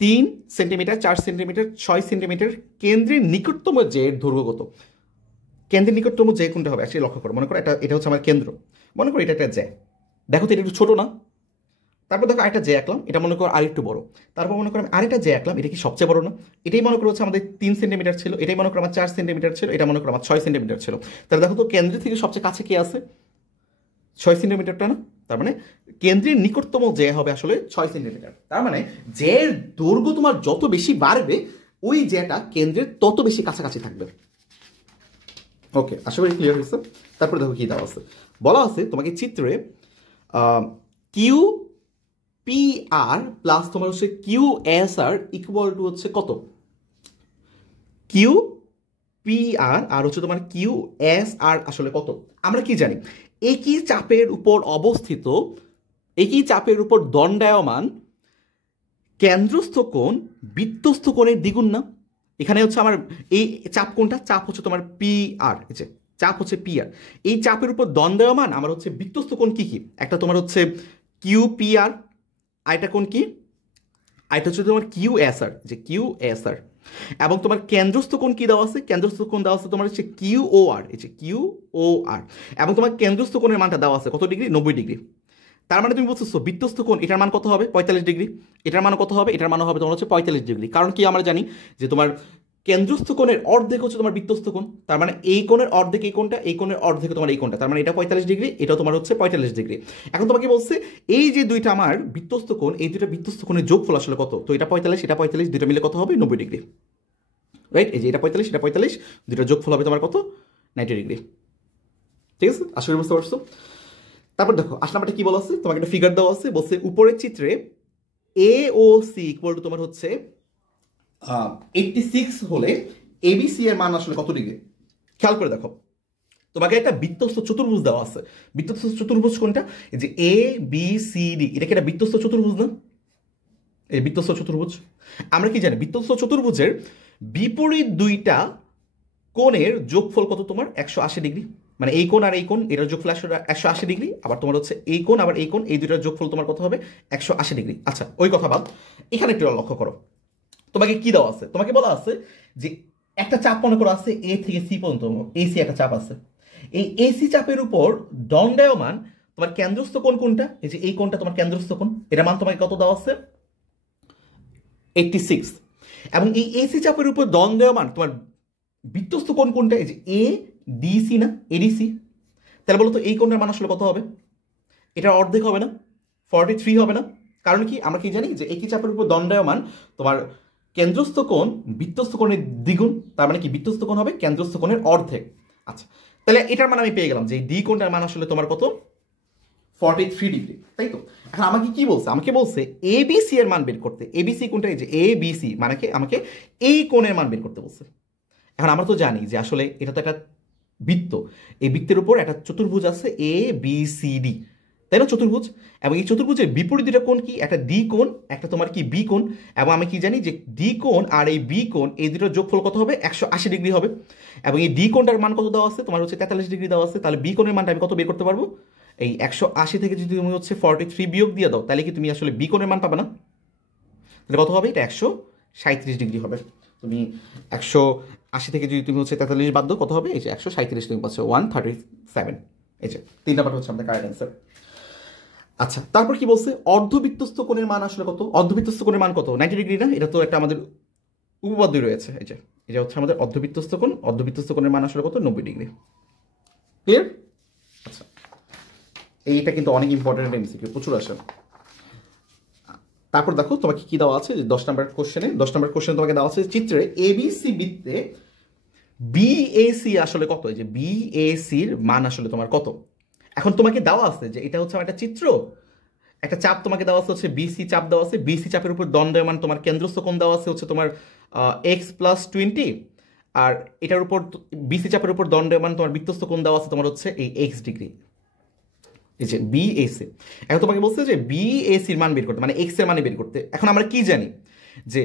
3 সেন্টিমিটার, 4 সেন্টিমিটার, 6 সেন্টিমিটার, কেন্দ্রের নিকটতম জ্যায়ের দৈর্ঘ্য কত। কেন্দ্রের নিকটতম জ্যা কোনটা হবে, অ্যাকচুয়ালি লক্ষ্য করো, মনে করো এটা হচ্ছে আমার কেন্দ্র, মনে করো এটা একটা জ্যা, দেখো তো এটা একটু ছোট না। তারপর দেখো আরেকটা জ্যা আঁকলাম, এটা মনে করো আরেকটু বড়। তারপর মনে করো আমি আরেকটা জ্যা আঁকলাম, এটা কি সবচেয়ে বড় না। এটাই মনে করো হচ্ছে আমাদের 3 সেন্টিমিটার ছিল, এটাই মনে করো আমার 4 সেন্টিমিটার ছিল, এটা মনে করো আমার 6 সেন্টিমিটার ছিল। তাহলে দেখো তো কেন্দ্র থেকে সবচেয়ে কাছে কে আছে, 6 সেন্টিমিটারটা না। তার মানে কেন্দ্রের নিকটতম জ্যা হবে আসলে 6 সেন্টিমিটার। তার মানে জ্যার দৈর্ঘ্য তোমার যত বেশি বাড়বে ওই জ্যাটা কেন্দ্রের তত বেশি কাছাকাছি থাকবে। ওকে, আশা করি ক্লিয়ার হয়েছে। তারপরে দেখো কি দেওয়া আছে, বলা আছে তোমাকে চিত্রে কিউ পি আর প্লাস তোমার হচ্ছে Q S R equal to হচ্ছে কত। কিউ পি আর আর হচ্ছে তোমার কিউ এস আর আসলে কত। আমরা কি জানি, একই চাপের উপর অবস্থিত, একই চাপের উপর দণ্ডায়মান কেন্দ্রস্থ কোণ বৃত্তস্থ কোণের দ্বিগুণ না। এখানে হচ্ছে আমার এই চাপ কোনটা, চাপ হচ্ছে তোমার পি আর, এই যে চাপ হচ্ছে পি আর, এই চাপের উপর দণ্ডায়মান আমার হচ্ছে বৃত্তস্থ কোণ কি কি, একটা তোমার হচ্ছে কিউ পি আর, আরেকটা কোণ কি, আরেকটা হচ্ছে তোমার কিউ এস আর, যে কিউ এস আর, এবং তোমার কেন্দ্রস্থ কোণ কি দেওয়া আছে, কেন্দ্রস্থ কোণ দেওয়া আছে তোমার হচ্ছে কিউ ও আর, এই যে কিউ ও আর, এবং তোমার কেন্দ্রস্থ কোণের মানটা দেওয়া আছে কত ডিগ্রি, 90 ডিগ্রি। তার মানে তুমি বলছো বৃত্তস্থ কোণ এটার মান কত হবে, 45 ডিগ্রি, এটার মান কত হবে, এটার মান হবে তোমার হচ্ছে 45 ডিগ্রি। কারণ কি আমরা জানি যে তোমার কেন্দ্রস্থ কোণের অর্ধেক হচ্ছে তোমার বৃত্তস্থ কোণ, তার মানে এই কোণের অর্ধেক এই কোণটা, এই কোণের অর্ধেক তোমার এই কোণটা, তার মানে এটা 45 ডিগ্রি, এটা তোমার হচ্ছে 45 ডিগ্রি। এখন তোমাকে বলছে এই যে দুইটা আমার বৃত্তস্থ কোণ, এই দুইটা বৃত্তস্থ কোণের যোগফল আসলে কত, তো এটা 45 এটা 45, দুইটা মিলে কত হবে, 90 ডিগ্রি। রাইট, এই যে এটা 45 এটা 45, দুইটা যোগফল হবে তোমার কত, 90 ডিগ্রি। ঠিক আছে, আশা করি বুঝতে পারছো। তারপর দেখো আসলে আমাদের কি বলা আছে, তোমাকে একটা ফিগার দেওয়া আছে, বলছে উপরের চিত্রে এ ও সি ইকুয়াল টু তোমার হচ্ছে 86 হলে এবিসি এর মান আসলে কত ডিগ্রি। খেয়াল করে দেখো, তোমাকে একটা বৃত্তস্থ চতুর্ভুজ দেওয়া আছে। বৃত্তস্থ চতুর্ভুজ কোনটা, এই যে এ বি সি ডি, এটা কি একটা বৃত্তস্থ চতুর্ভুজ না, এই বৃত্তস্থ চতুর্ভুজ। আমরা কি জানি বৃত্তস্থ চতুর্ভুজের বিপরীত দুইটা কোণের যোগফল কত তোমার, 180 ডিগ্রি। মানে এই কোণ আর এই কোণ এটার যোগফল 180 ডিগ্রি, আবার তোমার হচ্ছে এই কোণ আবার এই কোণ, এই দুইটার যোগফল তোমার কত হবে, 180 ডিগ্রি। আচ্ছা, ওই কথা বাদ, এখানে একটু লক্ষ্য করো, তোমাকে কি দেওয়া আছে, তোমাকে বলা আছে যে একটা চাপ মনে করো আছে এ থেকে সি পর্যন্ত, এসি একটা চাপ আছে, এই এসি চাপের উপর দণ্ডায়মান তোমার কেন্দ্রস্থ কোণ কোনটা, এই যে এই কোণটা তোমার কেন্দ্রস্থ কোণ, এটার মান তোমাকে কত দেওয়া আছে, 86। এবং এই এসি চাপের উপর দণ্ডায়মান তোমার বৃত্তস্থ কোণ কোনটা, এই যে এ ডিসি না, এডিসি। তাহলে বলো তো এই কোণটার মান আসলে কত হবে, এটার অর্ধেক হবে না, 43 হবে না। কারণ কি আমরা কি জানি যে একই চাপের উপর দণ্ডায়মান তোমার কেন্দ্রস্থ কোণ বৃত্তস্থ কোণের দ্বিগুণ, তার মানে কি বৃত্তস্থ কোণ হবে কেন্দ্রস্থ কোণের অর্ধেক। আচ্ছা, তাহলে এটার মান আমি পেয়ে গেলাম যে এই ডি কোণটার মান আসলে তোমার কত, 43 ডিগ্রি, তাই তো। এখন আমাকে কি বলছে, আমাকে বলছে এবিসি এর মান বের করতে। এবিসি কোণটা, এই যে এবিসি মানে কি আমাকে এই কোণের মান বের করতে বলছে। এখন আমরা তো জানি যে আসলে এটা তো একটা বৃত্ত, এই বৃত্তের উপর একটা চতুর্ভুজ আছে এ বি সি ডি, তাই না, চতুর্ভুজ। এবং এই চতুর্ভুজের বিপরীত দুটা কোণ কি, একটা ডি কোণ, একটা তোমার কি বি কোণ। এবং আমি কি জানি যে ডি কোণ আর এই বি কোণ এই দুটোর যোগফল কত হবে, 180 ডিগ্রি হবে। এবং এই ডি কোণটার মান কত দেওয়া আছে, তোমার হচ্ছে 43 ডিগ্রি দেওয়া আছে। তাহলে বি কোণের মানটা আমি কত বের করতে পারবো, এই 180 থেকে যদি তুমি হচ্ছে 43 বিয়োগ দিয়ে দাও, তাহলে কি তুমি আসলে বি কোণের মান পাবে না? তাহলে কত হবে, এটা 137 ডিগ্রি হবে। তুমি 180 থেকে যদি তুমি হচ্ছে 43 বাদ দাও, কত হবে, এই যে 137 তুমি পাচ্ছ 137। এই যে 3 নাম্বার হচ্ছে আমাদের কারেক্ট অ্যান্সার। আচ্ছা, তারপর কি বলছে, অর্ধবৃত্তস্থ কোণের মান আসলে কত, অর্ধবৃত্তস্থ কোণের মান কত, 90 ডিগ্রি না, এটা তো একটা আমাদের উপপাদ্যই রয়েছে। এই যে এটা হচ্ছে আমাদের অর্ধবৃত্তস্থ কোণ, অর্ধবৃত্তস্থ কোণের মান আসলে কত, 90 ডিগ্রি। ক্লিয়ার? আচ্ছা, এইটা কিন্তু অনেক ইম্পর্টেন্ট এমসিকিউ, প্রচুর আসে। তারপর দেখো তোমাকে কি দেওয়া আছে, 10 নাম্বার কোশ্চেনে তোমাকে দেওয়া আছে চিত্রে এবিসি বৃত্তে বিএসি আসলে কত, এই যে বিএসির মান আসলে তোমার কত। এখন তোমাকে দেওয়া আছে যে এটা হচ্ছে আমার একটা চিত্র, একটা চাপ তোমাকে দেওয়া আছে হচ্ছে বিসি চাপ দেওয়া আছে, বিসি চাপের উপর দণ্ডায়মান তোমার কেন্দ্রস্থ কোণ দেওয়া আছে হচ্ছে তোমার x+20, আর এটার উপর বিসি চাপের উপর দণ্ডায়মান তোমার বৃত্তস্থ কোণ দেওয়া আছে তোমার হচ্ছে এই x ডিগ্রি, এই যে বিএসি। এখন তোমাকে বলছে যে বিএসির মান বের করতে, মানে এক্স এর মানে বের করতে। এখন আমরা কি জানি যে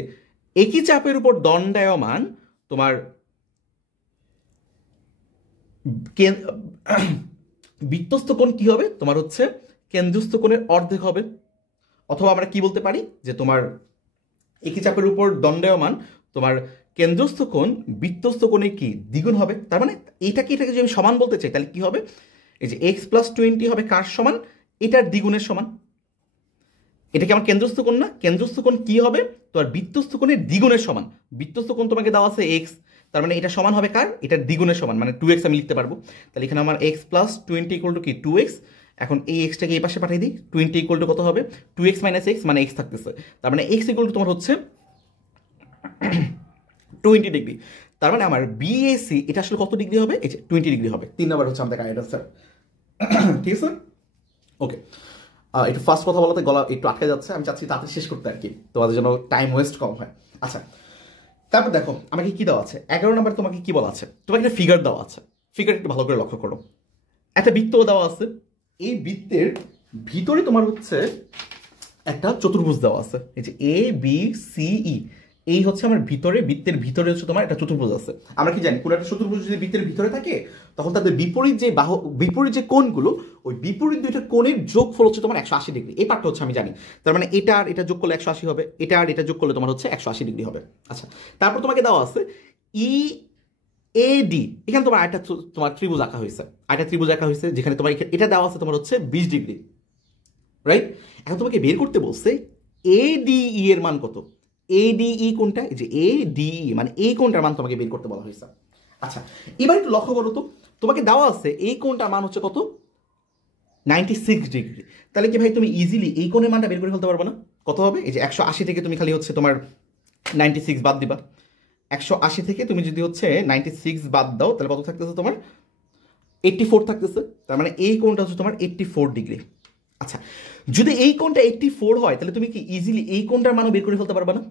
একই চাপের উপর দণ্ডায়মান তোমার বৃত্তস্থ কোণ কি হবে, তোমার হচ্ছে কেন্দ্রস্থ কোণের অর্ধেক হবে। অথবা আমরা কি বলতে পারি যে তোমার একই চাপের উপর দণ্ডায়মান তোমার কেন্দ্রস্থ কোণ বৃত্তস্থ কোণের কি দ্বিগুণ হবে। তার মানে এটাকে যদি আমি সমান বলতে চাই, তাহলে কি হবে, এই যে x+20 হবে কার সমান, এটার দ্বিগুণের সমান। এটা কি আমার কেন্দ্রস্থ কোণ না, কেন্দ্রস্থ কোণ কি হবে, তোমার বৃত্তস্থ কোণের দ্বিগুণের সমান। বৃত্তস্থ কোণ তোমাকে দেওয়া আছে x, তার মানে এটা সমান হবে কার, এটার দ্বিগুণের সমান, মানে 2x আমি লিখতে পারবো। তাহলে এখানে আমার x+20 ইকুয়াল টু কি 2x। এখন এই এক্সটাকে এই পাশে পাঠিয়ে দিই, 20 ইকুয়াল টু কত হবে, 2x - x, মানে x থাকতেছে। তার মানে x ইকুয়াল টু তোমার হচ্ছে 20 ডিগ্রি। তার মানে আমার বিএসি এটা আসলে কত ডিগ্রি হবে, এই যে 20 ডিগ্রি হবে। 3 নাম্বার হচ্ছে আমাদের কারেক্ট আনসার। ঠিক আছে, ওকে। একটু ফার্স্ট কথা বলাতে গলা একটু আটকে যাচ্ছে, আমি চাচ্ছি তাড়াতাড়ি শেষ করতে আর কি, তোমাদের জন্য টাইম ওয়েস্ট কম হয়। আচ্ছা, তারপর দেখো আমাকে কি দেওয়া আছে, 11 নাম্বার তোমাকে কি বলা আছে, তোমাকে একটা ফিগার দেওয়া আছে। ফিগার একটু ভালো করে লক্ষ্য করো, একটা বৃত্ত দেওয়া আছে, এই বৃত্তের ভিতরে তোমার হচ্ছে একটা চতুর্ভুজ দেওয়া আছে, এই যে এ বি সি ই, এই হচ্ছে আমার ভিতরে, বৃত্তের ভিতরে হচ্ছে তোমার একটা চতুর্ভুজ আছে। আমরা কি জানি, কোনো একটা চতুর্ভুজ যদি বৃত্তের ভিতরে থাকে, তখন তাদের বিপরীত যে কোণগুলো, ওই বিপরীত দুইটা কোণের যোগফল হচ্ছে তোমার 180 ডিগ্রি। এই পার্টটা হচ্ছে আমি জানি। তার মানে এটা আর এটা যোগ করলে 180 হবে, এটা আর এটা যোগ করলে তোমার হচ্ছে 180 ডিগ্রি হবে। আচ্ছা, তারপর তোমাকে দেওয়া আছে ই এ ডি, এখানে তোমার একটা তোমার ত্রিভুজ আঁকা হয়েছে, যেখানে তোমার এটা দেওয়া আছে তোমার হচ্ছে 20 ডিগ্রি, রাইট। এখন তোমাকে বের করতে বলছে এডিই এর মান কত। এডিই কোনটা, এই যে এডিই মানে এই কোণটার মান তোমাকে বের করতে বলা হয়েছে। আচ্ছা, এবার একটু লক্ষ্য করো তো, তোমাকে দেওয়া আছে এই কোণটার মান হচ্ছে কত, 96 ডিগ্রি। তাহলে কি ভাই তুমি ইজিলি এই কোণের মানটা বের করে ফেলতে পারবে না? কত হবে, এই যে 180 থেকে তুমি খালি হচ্ছে তোমার 96 বাদ দিবা। 180 থেকে তুমি যদি হচ্ছে 96 বাদ দাও, তাহলে কত থাকতেছে তোমার, 84 থাকতেছে। তার মানে এই কোণটা হচ্ছে তোমার 84 ডিগ্রি। আচ্ছা, যদি এই কোণটা 84 হয়, তাহলে তুমি কি ইজিলি এই কোণটার মানও বের করে ফেলতে পারবে না?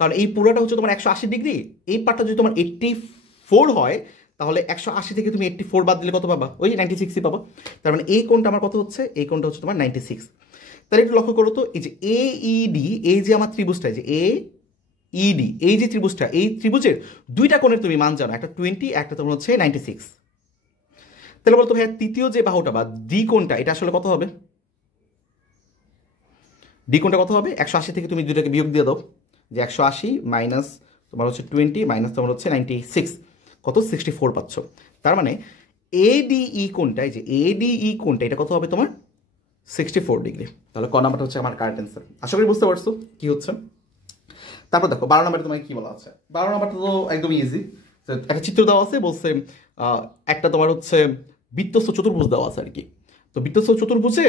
কারণ এই পুরোটা হচ্ছে তোমার 180 ডিগ্রি, এই পার্টটা যদি তোমার 84 হয়, তাহলে 180 থেকে তুমি 84 বাদ দিলে কত পাবা, ওই 96ই পাবা। তার মানে এই কোণটা আমার কত হচ্ছে, এই কোণটা হচ্ছে তোমার 96। তাহলে একটু লক্ষ্য করো তো, এই যে এইডি, এই যে আমার ত্রিভুজটা, যে এইডি, এই যে ত্রিভুজটা, এই ত্রিভুজের দুইটা কোণের তুমি মান জানো, একটা 20, একটা তোমার হচ্ছে 96। তাহলে বলতো ভাইয়া তৃতীয় যে বাহুটা বা ডি কোণটা, এটা আসলে কত হবে, ডি কোণটা কত হবে, 180 থেকে তুমি দুটাকে বিয়োগ দিয়ে দাও, যে 180 মাইনাস তোমার হচ্ছে 20 মাইনাস তোমার হচ্ছে 96, কত 64 পাচ্ছ। তার মানে এডিই কোণটা, এই যে এডিই কোণটা, এটা কত হবে তোমার 64 ডিগ্রি। তাহলে ক নাম্বারটা হচ্ছে আমার কারেক্ট অ্যান্সার। আশা করি বুঝতে পারছো কি হচ্ছে। তারপর দেখো 12 নাম্বারে তোমাকে কি বলা আছে, 12 নাম্বারটা তো একদমই ইজি। একটা চিত্র দেওয়া আছে, বলছে একটা তোমার হচ্ছে বৃত্তস্থ চতুর্ভুজ দেওয়া আছে আর কি। তো বৃত্তস্থ চতুর্ভুজে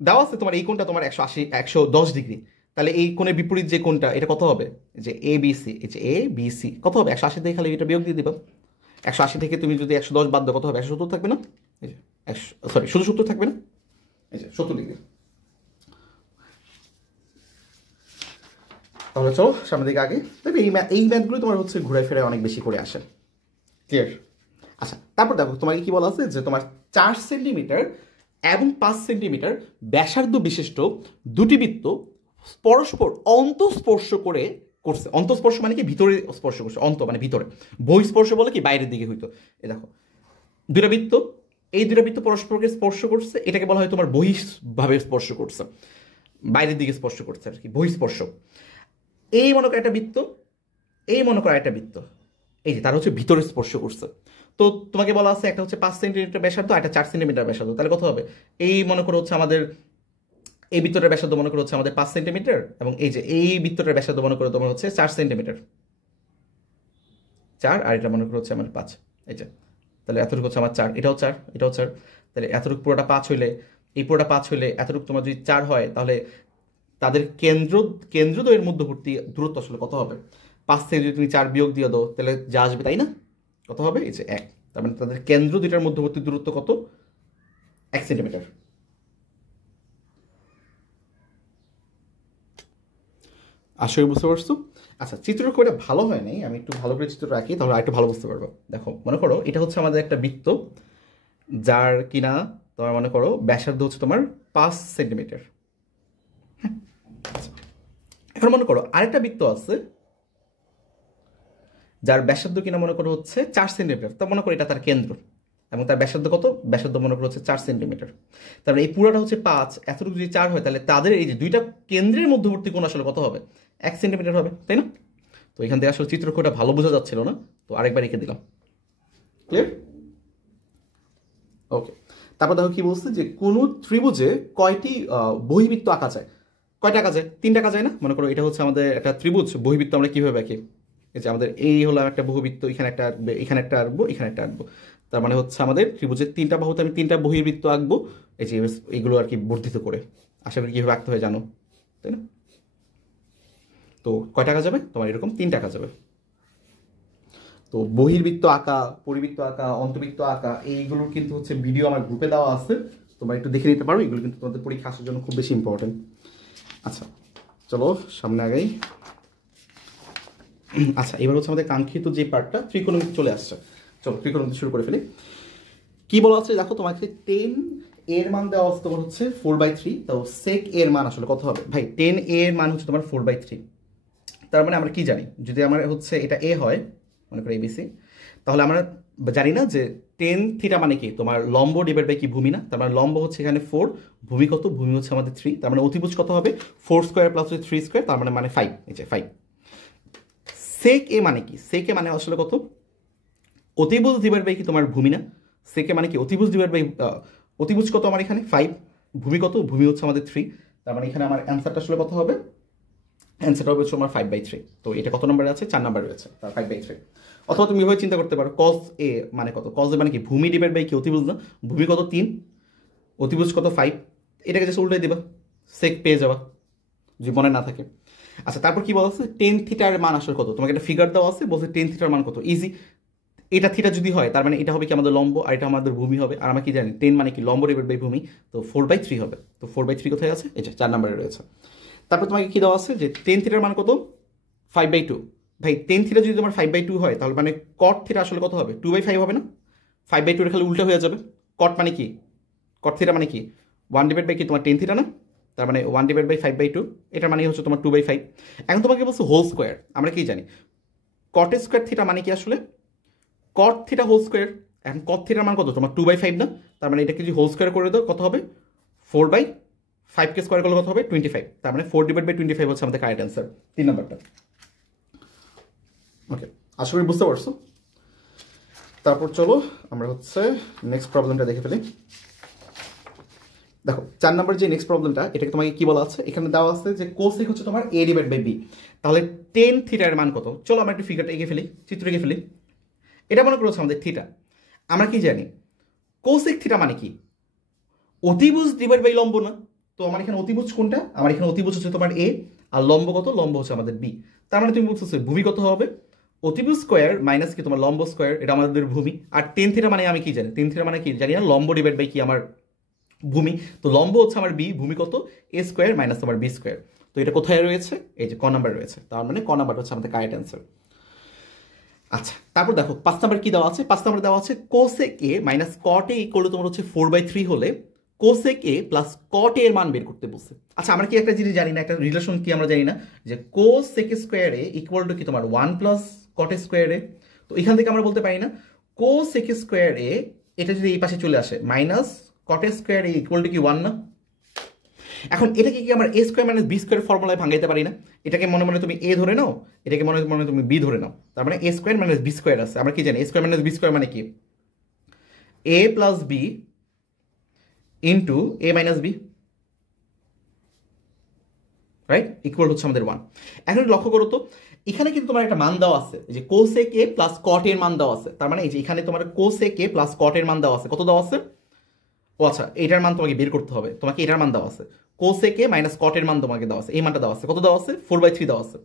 দেওয়া আছে তোমার এই কোণটা তোমার 110 ডিগ্রি। তাহলে এই কোণের বিপরীত যে কোণটা, এটা কত হবে, যে এ বি সি, এই যে এ বি সি কত হবে, 180 থেকে খালি এটা বিয়োগ দিয়ে দিবা। 180 থেকে তুমি যদি 110 বাদ দাও, কত হবে, 170 থাকবে না, এই যে শুধু 70 থাকবে না, এই যে 70 ডিগ্রি। তাহলে চলো সামনের দিকে আগে দেখো, এই ম্যাথগুলো তোমার হচ্ছে ঘুরে ফিরে অনেক বেশি করে আসে। ক্লিয়ার? আচ্ছা, তারপর দেখো তোমাকে কি বলা আছে, যে তোমার 4 সেন্টিমিটার এবং 5 সেন্টিমিটার ব্যাসার্ধ বিশিষ্ট দুটি বৃত্ত পরস্পর অন্তঃস্পর্শ করছে। অন্তঃস্পর্শ মানে কি ভিতরে স্পর্শ করছে, অন্ত মানে ভিতরে, বহিঃস্পর্শ বলে কি বাইরের দিকে হইতো। এ দেখো দুটা বৃত্ত, এই দুটা বৃত্ত পরস্পরকে স্পর্শ করছে, এটাকে বলা হয় তোমার বহিঃভাবে স্পর্শ করছে, বাইরের দিকে স্পর্শ করছে আর কি, বহিঃস্পর্শ। এই মনে করো একটা বৃত্ত, এই মনে করো একটা বৃত্ত, এই যে তার হচ্ছে ভিতরে স্পর্শ করছে। তো তোমাকে বলা আছে একটা হচ্ছে 5 সেন্টিমিটার ব্যাসার্ধ, একটা 4 সেন্টিমিটার ব্যাসার্ধ, তাহলে কত হবে? এই মনে করো হচ্ছে আমাদের এই বৃত্তটার ব্যাসার্ধ মনে করো হচ্ছে আমাদের 5 সেন্টিমিটার, এবং এই যে এই বৃত্তটার ব্যাসার্ধ মনে করো তোমার হচ্ছে 4 সেন্টিমিটার, 4, আর এটা মনে করো হচ্ছে আমার 5, এই যে তাহলে এতটুকু হচ্ছে আমার 4, এটাও 4, এটাও 4, তাহলে এতটুকু পুরোটা 5 হইলে, এই পুরোটা 5 হইলে এতটুকু তোমার যদি 4 হয়, তাহলে তাদের কেন্দ্রদ্বয়ের মধ্যবর্তী দূরত্ব আসলে কত হবে? 5 থেকে যদি তুমি 4 বিয়োগ দিয়ে দাও তাহলে যা আসবে তাই না, কত হবে? এই যে 1, তার মানে তাদের কেন্দ্র দুইটার মধ্যবর্তী দূরত্ব কত? 1 সেন্টিমিটার। আশা করি বুঝতে পারছো। আচ্ছা, চিত্র খুব একটা ভালো হয় নাই, আমি একটু ভালো করে চিত্র রাখি তাহলে আরেকটু ভালো বুঝতে পারবো। দেখো মনে করো এটা হচ্ছে আমাদের একটা বৃত্ত, যার কিনা তোমার মনে করো ব্যাসার্ধ হচ্ছে তোমার 5 সেন্টিমিটার। এখন মনে করো আরেকটা বৃত্ত আছে যার ব্যাসার্ধ কিনা মনে করো হচ্ছে 4 সেন্টিমিটার, তা মনে করো এটা তার কেন্দ্র, এবং তার ব্যাসার্ধ কত? ব্যাসার্ধ মনে করো হচ্ছে 4 সেন্টিমিটার। তারপরে এই পুরোটা হচ্ছে 5, এতটুকু যদি 4 হয় তাহলে তাদের এই যে দুইটা কেন্দ্রের মধ্যবর্তী কোণ আসলে কত হবে? 1 সেন্টিমিটার হবে, তাই না? তো এখান থেকে আসলে চিত্র খুব একটা ভালো বোঝা যাচ্ছিল না, তো আরেকবার এঁকে দিলাম। ক্লিয়ার? ওকে। তারপর দেখো কি বলছে যে কোন ত্রিভুজে কয়টি বহিবৃত্ত আঁকা যায়? কয়টা আঁকা যায়? 3টা আঁকা যায় না? মনে করো এটা হচ্ছে আমাদের একটা ত্রিভুজ, বহিবৃত্ত আমরা কিভাবে আঁকি? এই যে আমাদের এই হলো একটা বহুবৃত্ত, এখানে একটা আঁকবে, এখানে একটা আঁকবো, এখানে একটা আঁকবো, তার মানে হচ্ছে আমাদের ত্রিভুজের 3টা বাহুতে আমি 3টা বহির্বৃত্ত আঁকবো, এই যে এইগুলো আর কি বর্ধিত করে। আশা করি কীভাবে আঁকতে হয় জানো, তাই না? তো কয় টাকা যাবে? তোমার এরকম 3 টাকা যাবে। তো বহির্বৃত্ত আঁকা, পরিবৃত্ত আঁকা, অন্তবৃত্ত আঁকা, এইগুলোর কিন্তু হচ্ছে ভিডিও আমার গ্রুপে দেওয়া আছে, তোমরা একটু দেখে নিতে পারো, এগুলো কিন্তু তোমাদের পরীক্ষা আসার জন্য খুব বেশি ইম্পর্টেন্ট। আচ্ছা চলো সামনে আগাই। আচ্ছা এবার হচ্ছে আমাদের কাঙ্ক্ষিত যে পার্টটা, ত্রিকোণমিতি চলে আসছে। চলো ত্রিকোণমিতি শুরু করে ফেলি। কি বলা আছে দেখো, তোমাকে 10 এর মান দেওয়া আছে তোমার হচ্ছে 4/3, তো sec এর মান আসলে কত হবে? ভাই 10 এর মান হচ্ছে তোমার 4/3, তার মানে আমরা কি জানি, যদি আমার হচ্ছে এটা এ হয়, মনে করো এবিসি, তাহলে আমরা জানি না যে 10 থিটা মানে কি তোমার লম্ব ডিভাইড বাই কি ভূমি না, তার মানে লম্ব হচ্ছে এখানে 4, ভূমি কত? ভূমি হচ্ছে আমাদের 3, তার মানে অতিভুজ কত হবে? 4 স্কোয়ার প্লাস 3 স্কোয়ার, তার মানে 5, এই যে 5। সেক এ মানে কি? সেক এ মানে আসলে কত? অতিভুজ ডিভাইড বাই কি তোমার ভূমি না, সেক এ মানে কি অতিভুজ ডিভাইড বাই, অতিভুজ কত আমার এখানে 5, ভূমি কত? ভূমি হচ্ছে আমাদের 3, তার মানে এখানে আমার অ্যান্সারটা আসলে কত হবে? অ্যান্সারটা হবে হচ্ছে আমার 5/3। তো এটা কত নম্বরে আছে? 4 নম্বরে রয়েছে, তার 5/3। অথবা তুমি এভাবে চিন্তা করতে পারো, কজ এ মানে কত? কজ এ মানে কি ভূমি ডিভাইড বাই কি অতিভুজ না, ভূমি কত? 3, অতিভুজ কত? 5, এটাকে জাস্ট উল্টাই দিবা, সেক পেয়ে যাবা যদি মনে না থাকে। আচ্ছা তারপর কি বলা আছে? 10 থিটার মান আসলে কত? তোমাকে একটা ফিগার দেওয়া আছে, বলছে 10 থিটার মান কত? ইজি, এটা থিটা যদি হয় তার মানে এটা হবে কি আমাদের লম্ব, আর এটা আমাদের ভূমি হবে, আর আমরা কি জানি 10 মানে কি লম্ব ডিভাইড বাই ভূমি, তো 4/3 হবে। তো 4/3 কোথায় আছে? এই যে 4 নম্বরে রয়েছে। তারপর তোমাকে কি দেওয়া আছে যে 10 থিটার মান কত? 5/2। ভাই 10 থিটা যদি তোমার 5/2 হয় তাহলে মানে কট থিটা আসলে কত হবে? 2/5 হবে না? 5/2 এর খালি উল্টা হয়ে যাবে। কট মানে কি? কট থিটা মানে কি 1 ডিভাইড বাই কি তোমার 10 থিটা না, তার মানে 1 ডিভাইড বাই 5/2, এটা মানে হচ্ছে তোমার 2/5। এখন তোমাকে বলছে হোল স্কোয়ার, আমরা কি জানি কট স্কোয়ার থিটা মানে কি আসলে কট থিটা হোল স্কোয়ার। এখন কট থিটার মান কত? তোমার 2/5 না, তার মানে এটাকে যদি হোল স্কোয়ার করে দাও কত হবে? 4/5কে স্কোয়ার করলে কত হবে? 25, তার মানে 4 ডিভাইড বাই 25 হচ্ছে আমাদের কারেক্ট অ্যান্সার, 3 নম্বরটা। ওকে, আশা করি বুঝতে পারছো। তারপর চলো আমরা হচ্ছে নেক্সট প্রবলেমটা দেখে ফেলি। দেখো 4 নম্বর যে নেক্সট প্রবলেমটা, এটাকে তোমাকে কি বলা আছে? এখানে দেওয়া আছে যে কোসেক হচ্ছে তোমার a ডিভাইড বাই b, তাহলে 10 থিটার মান কত? চলো আমরা একটু ফিগারটা এঁকে ফেলি, চিত্র এঁকে ফেলি। এটা মনে করছে আমাদের থিটা, আমরা কি জানি কোসেক থিটা মানে কি অতিভুজ ডিভাইড বাই লম্ব না, তো আমার এখানে অতিভুজ কোনটা? আমার এখানে অতিভুজ হচ্ছে তোমার এ, আর লম্ব কত? লম্ব হচ্ছে আমাদের বি, তার মানে তুমি বলছো ভূমি কত হবে? অতিভুজ স্কোয়ার মাইনাস কি তোমার লম্ব স্কোয়ার, এটা আমাদের ভূমি। আর 10 থিটা মানে আমি কি জানি? 10 থিটা মানে কি জানি না, লম্ব ডিভাইড বাই কি আমার ভূমি, তো লম্ব হচ্ছে আমার বি, ভূমি কত? এ স্কোয়ার মাইনাস তোমার বি স্কোয়ার। তো এটা কোথায় রয়েছে? এই যে ক নাম্বার রয়েছে, তার মানে ক নাম্বার হচ্ছে আমাদের কারেক্ট অ্যান্সার। আচ্ছা তারপর দেখো 5 নাম্বার কি দেওয়া আছে? 5 নাম্বার দেওয়া আছে cosec A minus caught A equal to তোমার হচ্ছে 4/3 হলে কোসেক এ প্লাস কট এর মান বের করতে বলছে। আচ্ছা আমরা কি একটা জিনিস জানি না, একটা রিলেশন কি আমরা জানি না, যে cosec square A equal to কি তোমার 1 প্লাস কট স্কোয়ার এ। তো এখান থেকে আমরা বলতে পারি না কোসেক স্কোয়ার এ, এটা যদি এই পাশে চলে আসে minus cot square A equal to কি 1 না? এখন এটাকে কি আমরা এ স্কোয়ার মাইনাস বি স্কোয়ার ফর্মুলায় ভাঙাইতে পারি না? এটাকে মনে মনে তুমি এ ধরে নাও, এটাকে মনে মনে তুমি বি ধরে নাও, তার মানে এ স্কোয়ার মাইনাস বি স্কোয়ার আছে। আমরা কি জানি এ স্কোয়ার মাইনাস বি স্কোয়ার মানে কি? A plus B into A minus B, right, equal হচ্ছে আমাদের 1। এখন লক্ষ্য করো তো এখানে কিন্তু তোমার একটা মান দেওয়া আছে, যে কোসেক এ প্লাস কট এর মান দেওয়া আছে। তার মানে এই যে এখানে তোমার কোসেক এ প্লাস কট এর মান দেওয়া আছে, কত দেওয়া আছে? ও আচ্ছা, এটার মান তোমাকে বের করতে হবে, তোমাকে এটার মান দেওয়া আছে, কোসেক এ মাইনাস কট এর মান তোমাকে দেওয়া আছে, এই মানটা দেওয়া আছে, কত দেওয়া আছে? 4/3 দেওয়া আছে।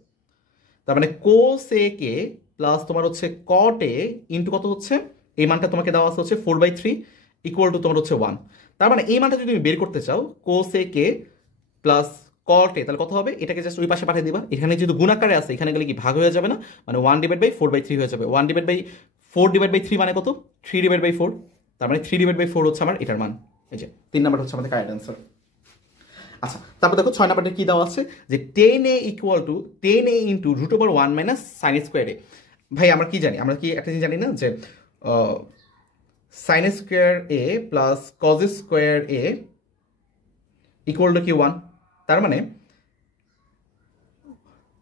তার মানে কোসেক এ প্লাস তোমার হচ্ছে কট এ ইন্টু কত হচ্ছে, এই মানটা তোমাকে দেওয়া আছে হচ্ছে 4/3 ইকুয়াল টু তোমার হচ্ছে 1। তার মানে এই মানটা যদি তুমি বের করতে চাও কোসেক এ প্লাস কট এ, তাহলে কত হবে? এটাকে জাস্ট ওই পাশে পাঠিয়ে দিবা। এখানে যেহেতু গুণাকারে আছে, এখানে গেলে কি ভাগ হয়ে যাবে না, মানে 1/4/3 হয়ে যাবে। 1/4/3 মানে কত? 3/4। তার মানে 3/4 হচ্ছে আমার এটার মান। এই যে 3 নাম্বার হচ্ছে আমাদের কারেক্ট অ্যান্সার। আচ্ছা তারপর দেখো 6 নাম্বারটা কি দেওয়া আছে, যে 10a equal to 10a into √1 minus sine square A. ভাই আমরা কি জানি, আমরা কি একটা জিনিস জানি না, যে sign square A plus cos square A equal to কি 1। তার মানে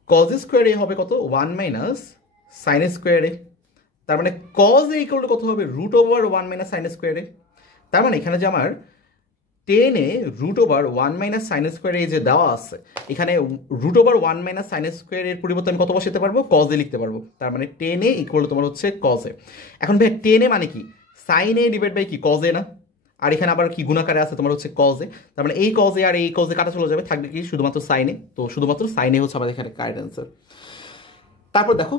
কজ স্কোয়ার এ হবে কত? 1 মাইনাস সাইন স্কোয়ার এ। তার মানে কজ এ ইকুয়াল টু কত হবে? √1 মাইনাস সাইন স্কোয়ার এ। তার মানে এখানে যে আমার 10 এ √1 মাইনাস সাইন স্কোয়ার এ যে দেওয়া আছে, এখানে √1 মাইনাস সাইন স্কোয়ার এর পরিবর্তে আমি কত বসাতে পারবো? কজ এ লিখতে পারবো। তার মানে 10 এ ইকুয়াল তোমার হচ্ছে কজ এ। এখন ভাই 10 এ মানে কি? সাইন এ ডিভাইড বাই কি? কজ এ না? আর এখানে আবার কি গুণাকারে আছে তোমার হচ্ছে কজ এ। তার মানে এই কজ এ আর এই কজ এ কাটা চলে যাবে, থাকবে কি শুধুমাত্র সাইন এ। তো শুধুমাত্র সাইন এ হচ্ছে আমাদের এখানে কারেক্ট অ্যান্সার। তারপর দেখো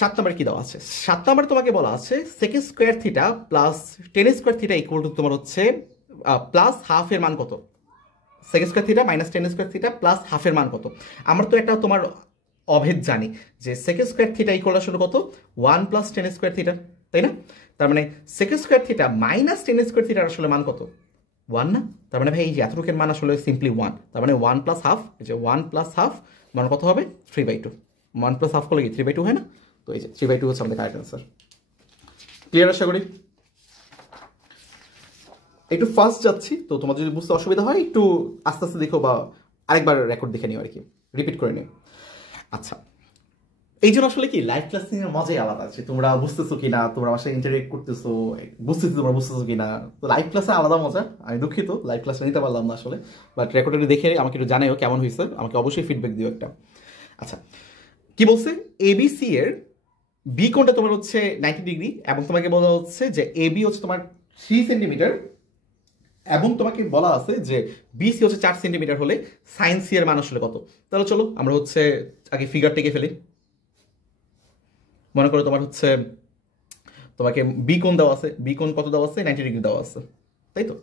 7 নাম্বার কি দেওয়া আছে। 7 নাম্বার তোমাকে বলা আছে sec square theta plus tan square theta equal to তোমার হচ্ছে প্লাস হাফ এর মান কত? Sec square theta minus tan square theta plus হাফের মান কত? আমরা তো একটা তোমার অভেদ জানি, যে সেক স্কোয়ার থিটা ইকুয়াল আসলে কত? 1 প্লাস টেন স্কোয়ার থিটা, তাই না? তার মানে sec square theta minus tan square থিটার আসলে মান কত? 1 না? তার মানে ভাই এই যে এতটুকের মান আসলে সিম্পলি 1। তার মানে 1 প্লাস হাফ, এই যে 1 প্লাস হাফ মান কত হবে? 3/2। 1 প্লাস হাফ করলে কি 3/2 হয় না? তো এই যে 3/2 হচ্ছে আমাদের কারেক্ট অ্যান্সার। ক্লিয়ার আশা করি। একটু ফাস্ট যাচ্ছি, তো তোমার যদি বুঝতে অসুবিধা হয় একটু আস্তে আস্তে দেখো, বা আরেকবার রেকর্ড দেখে নিও আর কি, রিপিট করে নিও। আচ্ছা এই জন্য আসলে কি লাইভ ক্লাসিং এর মজাই আলাদা আছে। তোমরা বুঝতেছো কিনা, তোমরা আমার সাথে ইন্টারেক্ট করতেছো, বুঝতেছো তোমরা বুঝতেছো কিনা। তো লাইভ ক্লাসে আলাদা মজা। আমি দুঃখিত লাইভ ক্লাসে নিতে পারলাম না আসলে, বাট রেকর্ডে দেখে আমাকে একটু জানাইও কেমন হয়েছে, আমাকে অবশ্যই ফিডব্যাক দিও একটা। আচ্ছা কি বলছে? এবিসি এর বি কোণটা তোমার হচ্ছে 90 ডিগ্রি, এবং তোমাকে বলা হচ্ছে যে এবি হচ্ছে তোমার 3 সেন্টিমিটার, এবং তোমাকে বলা আছে যে বিসি হচ্ছে 4 সেন্টিমিটার হলে সাইন সি এর মান আসলে কত? তাহলে চলো আমরা হচ্ছে আগে ফিগার টেকে ফেলি। মনে করো তোমার হচ্ছে তোমাকে বি কোণ দেওয়া আছে, বি কোণ কত দেওয়া আছে? 90 ডিগ্রি দেওয়া আছে, তাই তো?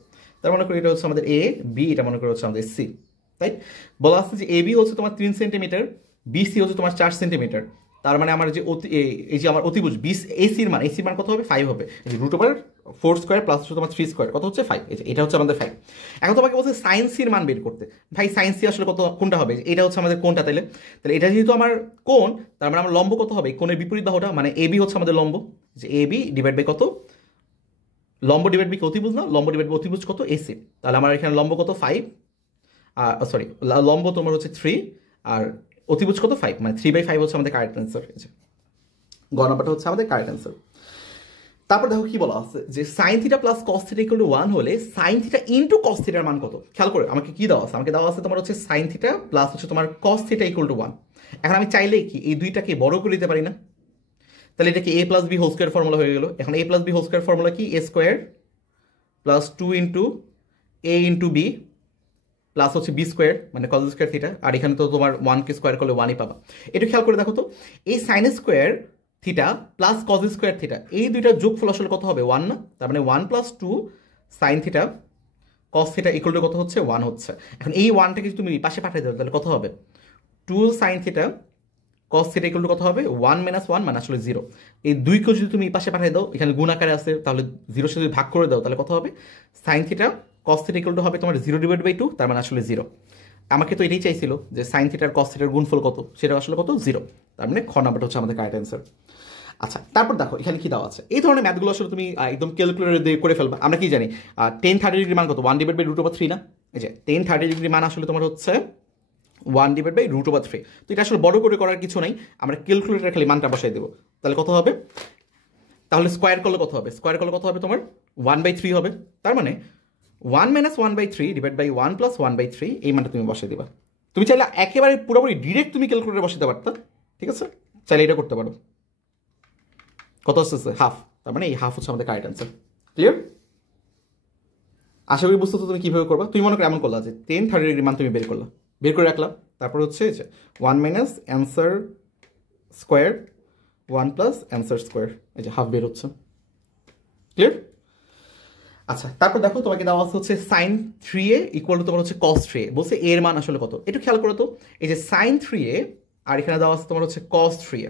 তার মনে করি এটা হচ্ছে আমাদের এ, বি, এটা মনে করি হচ্ছে আমাদের সি, তাই? বলা আছে যে এবি হচ্ছে তোমার 3 সেন্টিমিটার, বিসি হচ্ছে তোমার 4 সেন্টিমিটার। তার মানে আমার যে এই যে আমার অতিভুজ বিস এসির মান কত হবে? 5 হবে। √4 স্কোয়ার প্লাস হচ্ছে তোমার 3 স্কোয়ার কত হচ্ছে? 5। এটা হচ্ছে আমাদের 5। এখন তোমাকে বলছে সাইন সির মান বের করতে। ভাই সাইন সি আসলে কত, কোনটা হবে? এটা হচ্ছে আমাদের কোনটা, তাহলে তাহলে এটা যেহেতু আমার কোণ, তার মানে আমার লম্ব কত হবে? কোণের বিপরীত বাহুটা, মানে এবি হচ্ছে আমাদের লম্ব, যে এবি ডিভাইড বাই কত? লম্ব ডিভাইড বাই অতিভুজ না, লম্ব ডিভাইড বাই অতিভুজ কত? এসি। তাহলে আমার এখানে লম্ব কত? 5, আর সরি লম্ব তোমার হচ্ছে 3, আর অতিভুজ কত? 5, মানে 3/5 হচ্ছে আমাদের কারেক্ট অ্যান্সার। গ নাম্বারটা হচ্ছে আমাদের কারেক্ট অ্যান্সার। তারপর দেখো কি বলা আছে, যে sine theta plus cos theta equal to 1 হলে সাইন থিটা ইনটু কস থিটার মান কত? খেয়াল করে আমাকে কি দেওয়া আছে, আমাকে দেওয়া আছে তোমার হচ্ছে সাইন থিটা প্লাস হচ্ছে তোমার কস থিটা ইকুয়াল টু 1। এখন আমি চাইলেই কি এই দুইটাকে বড় করে দিতে পারি না? তাহলে এটা কি A plus B whole square formula হয়ে গেল। এখন A plus B whole square formula কি? A square plus 2 into A into B plus হচ্ছে বি স্কোয়ার, মানে কজ স্কোয়ার থিটা, আর এখানে তো তোমার 1কে স্কোয়ার করলে 1ই পাবা। একটু খেয়াল করে দেখো তো, এই sine square theta plus cos square theta, এই দুইটার যোগফল আসলে কত হবে? 1 না? তার মানে 1 plus 2 sine theta cos theta equal two কত হচ্ছে? 1 হচ্ছে। এখন এই 1টাকে যদি তুমি পাশে পাঠিয়ে দাও তাহলে কত হবে? 2 sine theta cos theta equal two কত হবে? 1 মাইনাস 1 মানে আসলে 0। এই 2কে যদি তুমি পাশে পাঠিয়ে দাও, এখানে গুণ আকারে আছে, তাহলে 0 সাথে যদি ভাগ করে দাও তাহলে কত হবে? Sine theta cos theta equal two হবে তোমার 0/2, তার মানে আসলে 0। আমাকে তো এটাই চাইছিল যে সাইন থিটার কস থিটার গুণফল কত, সেটা আসলে কত, 0। তার মানে খ নাম্বারটা হচ্ছে আমাদের কারেক্ট অ্যান্সার। আচ্ছা, তারপর দেখো এখানে কি দেওয়া আছে। এই ধরনের ম্যাথগুলো আসলে তুমি একদম ক্যালকুলেটর দিয়ে করে ফেলবা। আমরা কি জানি 10 30 ডিগ্রি মান কত, 1/√3 না? এই যে 10 30 ডিগ্রি মান আসলে তোমার হচ্ছে 1/√3। তো এটা আসলে বড় করে করার কিছু নাই, আমরা ক্যালকুলেটরে খালি মানটা বসাই দেবো। তাহলে কত হবে, তাহলে স্কোয়ার করলে কত হবে, স্কোয়ার করলে কত হবে তোমার 1/3 হবে। তার মানে 1 - 1/3 ডিভাইড বাই 1 + 1/3, এই মানটা তুমি বসাই দেবা। তুমি চাইলে একেবারে পুরোপুরি ডিরেক্ট তুমি ক্যালকুলেটরে বসাতে পারতা, ঠিক আছে? চাইলে এটা করতে পারো। কত আসছে, হাফ। তার মানে এই হাফ হচ্ছে আমাদের কারেক্ট অ্যান্সার। ক্লিয়ার? আশা করি বুঝতে তো তুমি কীভাবে করবা। তুমি মনে করো এমন করলা যে 10 30 ডিগ্রি মান তুমি বের করলা, বের করে রাখলা। তারপর হচ্ছে যে 1 - অ্যান্সার স্কোয়ার 1 + অ্যান্সার স্কোয়ার, এই যে হাফ বের হচ্ছে। ক্লিয়ার? আচ্ছা, তারপর দেখো তোমাকে দেওয়া হচ্ছে সাইন 3a ইকুয়াল টু তোমার হচ্ছে কস 3a। বলছে এর মান আসলে কত, একটু খেয়াল করো তো। এই যে সাইন 3a আর এখানে দেওয়া আছে তোমার হচ্ছে কস 3a,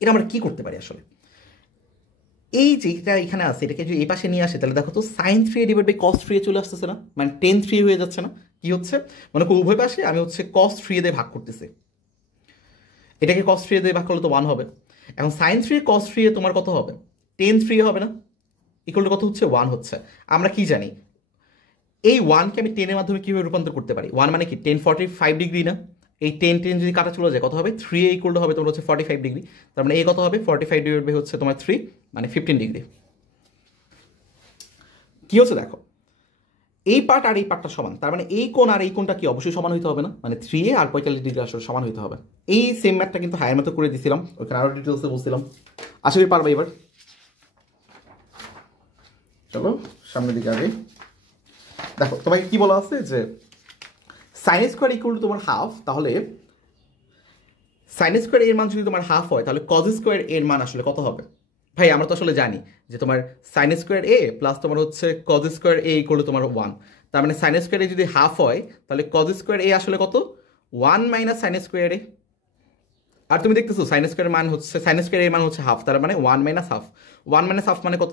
এটা আমরা কি করতে পারি আসলে। এই যেটা এখানে আছে এটাকে যদি এই পাশে নিয়ে আসে তাহলে দেখো তো sign 3a divide by cos 3a চলে আসতেছে না, মানে 10 3 হয়ে যাচ্ছে না? কি হচ্ছে, মানে উভয় পাশে আমি হচ্ছে কস 3a দিয়ে ভাগ করতেছি, এটাকে কস 3a দিয়ে ভাগ করলে তো 1 হবে। এখন সাইন 3a কস 3a তোমার কত হবে, 10 3 হবে না? ইকুয়াল টু কত হচ্ছে, 1 হচ্ছে। আমরা কি জানি এই 1কে আমি 10 এর মাধ্যমে কীভাবে রূপান্তর করতে পারি। 1 মানে কি 10 45 ডিগ্রি না? এই 10 যদি কাটা চলে যায় কত হবে, 3a ইকুয়াল টু হবে তোমার হচ্ছে 45 ডিগ্রি। তার মানে এই কত হবে, 45 ডিভাইড বাই হচ্ছে তোমার 3, মানে 15 ডিগ্রি। কি হচ্ছে দেখো, এই পার্ট আর এই পার্টটা সমান, তার মানে এই কোণ আর এই কোণটা কি অবশ্যই সমান হইতে হবে না? মানে 3a আর 45 ডিগ্রি আসলে সমান হইতে হবে। এই সেম ম্যাথটা কিন্তু হায়ার মতো করে দিয়েছিলাম, ওখানে আরও ডিটেলসে বলছিলাম। আশা করি পারবে এবার। চলো সামনের দিকে আগে দেখো, তোমাকে কি বলা আছে যে সাইন স্কোয়ার ইকুয়াল টু তোমার হাফ। তাহলে সাইন স্কোয়ার এর মান যদি তোমার হাফ হয় তাহলে কজ স্কোয়ার এর মান আসলে কত হবে? ভাই আমরা তো আসলে জানি যে তোমার সাইন স্কোয়ার এ প্লাস তোমার হচ্ছে cos square A equal to তোমার 1। তার মানে সাইন স্কোয়ার এ যদি হাফ হয় তাহলে কজ স্কোয়ার এ আসলে কত, 1 - সাইন স্কোয়ার এ। আর তুমি দেখতেছো সাইন স্কোয়ারের মান হচ্ছে, সাইন স্কোয়ার এর মান হচ্ছে হাফ, তার মানে 1 - হাফ। 1 - হাফ মানে কত,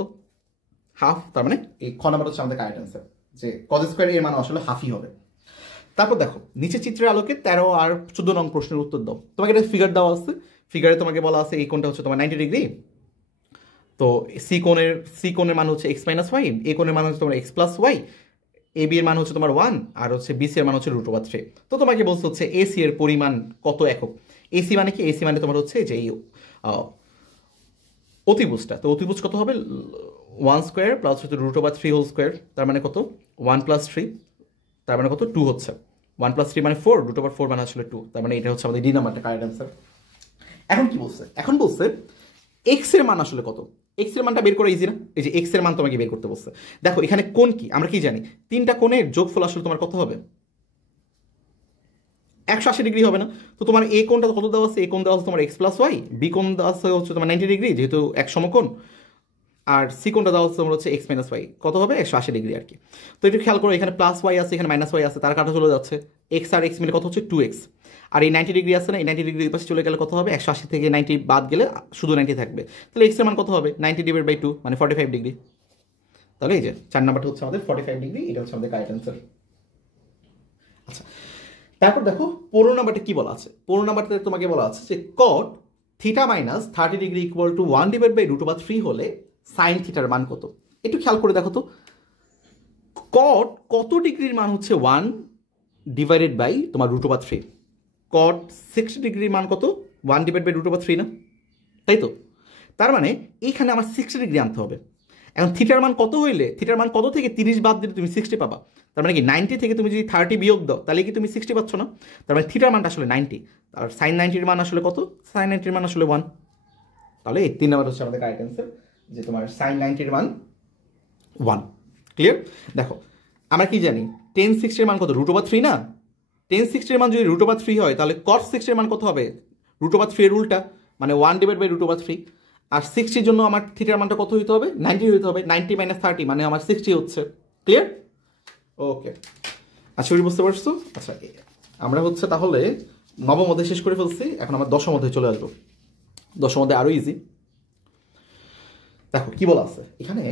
হাফ। তার মানে এই খ নাম্বার হচ্ছে আমাদের কারেক্ট অ্যান্সার, যে কজ স্কোয়ার এর মান আসলে হাফই হবে। তারপর দেখো নিচে চিত্রের আলোকে 13 আর 14 নং প্রশ্নের উত্তর দাও। তোমাকে একটা ফিগার দেওয়া আছে, ফিগারে তোমাকে বলা আছে এই কোণটা হচ্ছে তোমার 90 ডিগ্রি। তো সি কোণের মান হচ্ছে x - y, এ কোণের মান হচ্ছে তোমার x + y, এ বি এর মান হচ্ছে তোমার 1, আর হচ্ছে বিসি এর মান হচ্ছে √3। তো তোমাকে বলছে হচ্ছে এসি এর পরিমাণ কত একক। এসি মানে কি, এসি মানে তোমার হচ্ছে যে এই অতিভুজটা। তো অতিভুজ কত হবে, 1 স্কোয়ার প্লাস হচ্ছে √3 হোল স্কোয়ার, তার মানে কত 1 + 3, তার মানে কত 2 হচ্ছে। 1 + 3 মানে 4, √4 মানে আসলে 2। তার মানে এটা হচ্ছে আমাদের ডি নাম্বারটা কারেক্ট অ্যান্সার। এখন কি বলছে, এখন বলছে এক্স এর মান আসলে কত। এক্স এর মানটা বের করা ইজি না? এই যে এক্স এর মান তোমাকে বের করতে বলছে। দেখো এখানে কোণ কি, আমরা কি জানি, তিনটা কোণের যোগফল আসলে তোমার কত হবে, 180 ডিগ্রি হবে না? তো তোমার এ কোণটা কত দেওয়া আছে, এ কোণ দেওয়া আছে তোমার x + y, বি কোণ দেওয়া আছে হচ্ছে তোমার 90 ডিগ্রি যেহেতু এক সমকোণ, আর সি কোণটা দেওয়া হচ্ছে তোমার হচ্ছে x - y, কত হবে 180 ডিগ্রি আর কি। তো একটু খেয়াল করো এখানে +y আছে, এখানে -y আছে, তার কাটা চলে যাচ্ছে, x আর x মিলে কত হচ্ছে 2x। আর এই 90 ডিগ্রি আছে না, এই 90 ডিগ্রি পাশে চলে গেলে কত হবে, 180 থেকে 90 বাদ গেলে শুধু 90 থাকবে। তাহলে x এর মান কত হবে, 90 ডিভাইড বাই 2 মানে 45 ডিগ্রি। তাহলে এই যে 4 নাম্বারটা হচ্ছে আমাদের 45 ডিগ্রি, এটা হচ্ছে আমাদের কারেক্ট অ্যান্সার। আচ্ছা, তারপর দেখো 15 নাম্বারটা কি বলা আছে। 15 নাম্বারটাতে তোমাকে বলা আছে যে cot θ - 30 degree equal to 1 divide by √3 হলে সাইন থিটার মান কত। একটু খেয়াল করে দেখো তো, cot কত ডিগ্রির মান হচ্ছে 1 ডিভাইডেড বাই তোমার √3। cot 60 ডিগ্রির মান কত, 1 ডিভাইড বাই √3 না, তাই তো? তার মানে এইখানে আমার 60 ডিগ্রি আনতে হবে। এখন থিটার মান কত হইলে, থিটার মান কত থেকে 30 বাদ দিলে তুমি 60 পাবা। তার মানে কি 90 থেকে তুমি যদি 30 বিয়োগ দাও তাহলে কি তুমি 60 পাচ্ছ না? তার মানে থিটার মানটা আসলে 90, আর সাইন 90-র মান আসলে কত, সাইন 90-র মান আসলে 1। তাহলে এই 3 নাম্বার হচ্ছে আমাদের কারেক্ট অ্যান্সার, যে তোমার সাইন 90-র মান 1। ক্লিয়ার? দেখো আমরা কি জানি 10 60-র মান কত, √3 না? 10 60-র মান যদি √3 হয় তাহলে cos 60-র মান কত হবে, √3 এর উল্টা, মানে 1 ডিভাইড বাই √3। আর 60-র জন্য আমার থিটার মানটা কত হইতে হবে, 90 হইতে হবে। 90 - 30 মানে আমার 60 হচ্ছে। ক্লিয়ার? ওকে, আশা করি বুঝতে পারছো। আচ্ছা, আমরা হচ্ছে তাহলে নবম অধ্যায় শেষ করে ফেলছি, এখন আমার দশম অধ্যায় চলে আসবো। দশম অধ্যায় আরও ইজি। দেখো কি বলা আছে এখানে,